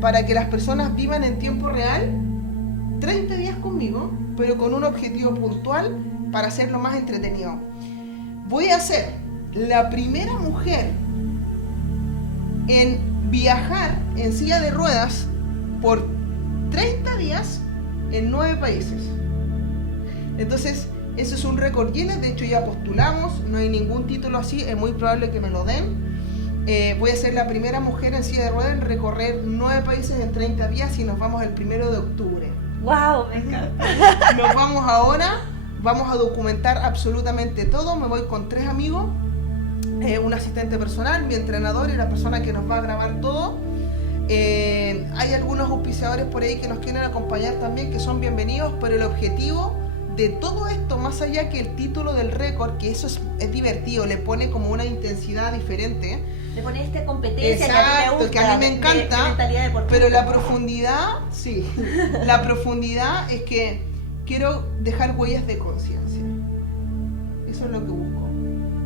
para que las personas vivan en tiempo real 30 días conmigo, pero con un objetivo puntual para hacerlo más entretenido. Voy a ser la primera mujer en viajar en silla de ruedas por 30 días en 9 países. Entonces, eso es un récord Guinness. De hecho, ya postulamos, no hay ningún título así, es muy probable que me lo den. Voy a ser la primera mujer en silla de ruedas en recorrer 9 países en 30 días y nos vamos el 1 de octubre. ¡Wow! Me encanta. Nos vamos ahora, vamos a documentar absolutamente todo. Me voy con 3 amigos, un asistente personal, mi entrenador y la persona que nos va a grabar todo. Hay algunos auspiciadores por ahí que nos quieren acompañar también, que son bienvenidos, pero el objetivo de todo esto, más allá que el título del récord, que eso es divertido, le pone como una intensidad diferente. Le pone esta competencia. Exacto, que a mí me encanta, pero la profundidad, sí, la profundidad es que quiero dejar huellas de conciencia. Eso es lo que busco.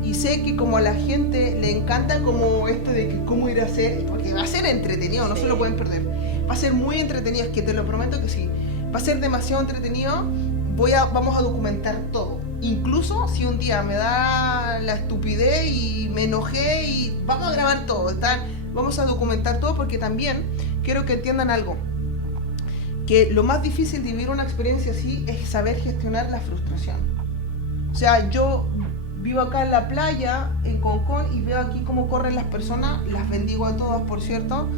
Y sé que como a la gente le encanta como esto de que cómo ir a hacer, porque va a ser entretenido, no se lo pueden perder. Va a ser muy entretenido, es que te lo prometo que sí. Va a ser demasiado entretenido. Vamos a documentar todo. Incluso si un día me da la estupidez y me enojé y vamos a grabar todo, vamos a documentar todo, porque también quiero que entiendan algo. Que lo más difícil de vivir una experiencia así es saber gestionar la frustración. O sea, yo vivo acá en la playa, en Concón, y veo aquí cómo corren las personas, las bendigo a todas, por cierto,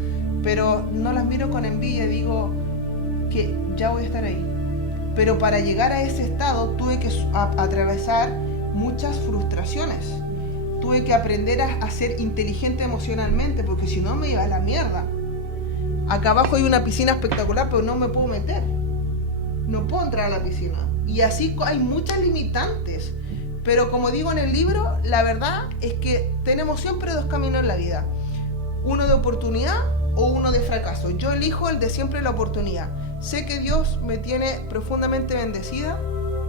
pero no las miro con envidia, digo que ya voy a estar ahí. Pero para llegar a ese estado tuve que atravesar muchas frustraciones. Tuve que aprender a ser inteligente emocionalmente, porque si no me iba a la mierda. Acá abajo hay una piscina espectacular, pero no me puedo meter. No puedo entrar a la piscina. Y así hay muchas limitantes. Pero como digo en el libro, la verdad es que tenemos siempre 2 caminos en la vida. Uno de oportunidad o uno de fracaso. Yo elijo el de siempre la oportunidad. Sé que Dios me tiene profundamente bendecida,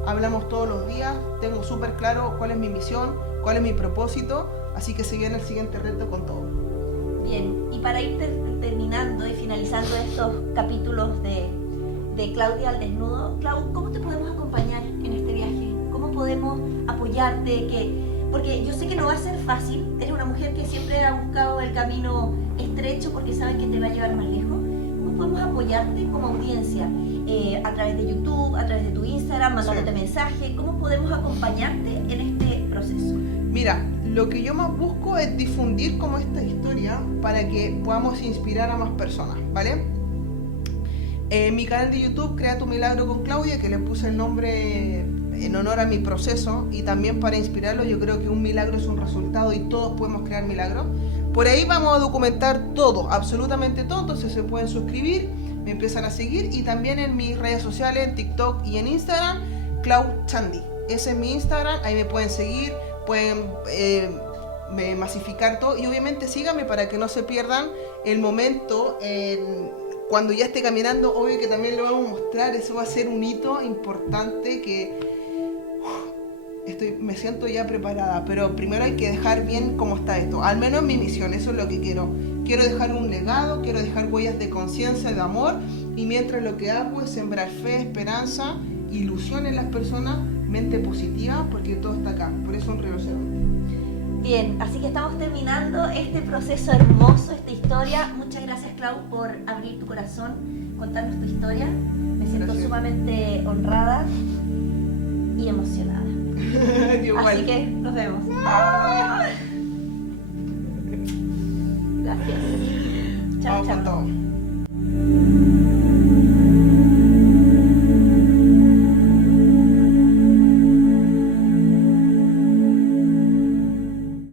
hablamos todos los días, tengo súper claro cuál es mi misión, cuál es mi propósito, así que se viene el siguiente reto con todo. Bien, y para ir terminando y finalizando estos capítulos de Claudia al Desnudo, Clau, ¿cómo te podemos acompañar en este viaje? ¿Cómo podemos apoyarte? Porque yo sé que no va a ser fácil, eres una mujer que siempre ha buscado el camino estrecho porque sabe que te va a llevar más lejos. Podemos apoyarte como audiencia a través de YouTube, a través de tu Instagram, mandándote mensajes. ¿Cómo podemos acompañarte en este proceso? Mira, lo que yo más busco es difundir como esta historia para que podamos inspirar a más personas, ¿vale? Mi canal de YouTube, Crea tu Milagro con Claudia, que le puse el nombre en honor a mi proceso y también para inspirarlo. Yo creo que un milagro es un resultado y todos podemos crear milagros. Por ahí vamos a documentar todo, absolutamente todo, entonces se pueden suscribir, me empiezan a seguir, y también en mis redes sociales, en TikTok y en Instagram, Clau Chandy. Ese es mi Instagram, ahí me pueden seguir, pueden masificar todo. Y obviamente síganme para que no se pierdan el momento cuando ya esté caminando. Obvio que también lo vamos a mostrar. Eso va a ser un hito importante que me siento ya preparada. Pero primero hay que dejar bien cómo está esto. Al menos mi misión, eso es lo que quiero. Quiero dejar un legado, quiero dejar huellas de conciencia, de amor. Y mientras lo que hago es sembrar fe, esperanza, ilusión en las personas, mente positiva, porque todo está acá. Por eso un rinoceronte. Bien, así que estamos terminando este proceso hermoso, esta historia. Muchas gracias, Clau, por abrir tu corazón, contarnos tu historia. Me siento sumamente honrada y emocionada. Así que nos vemos. Gracias. Chao, chao.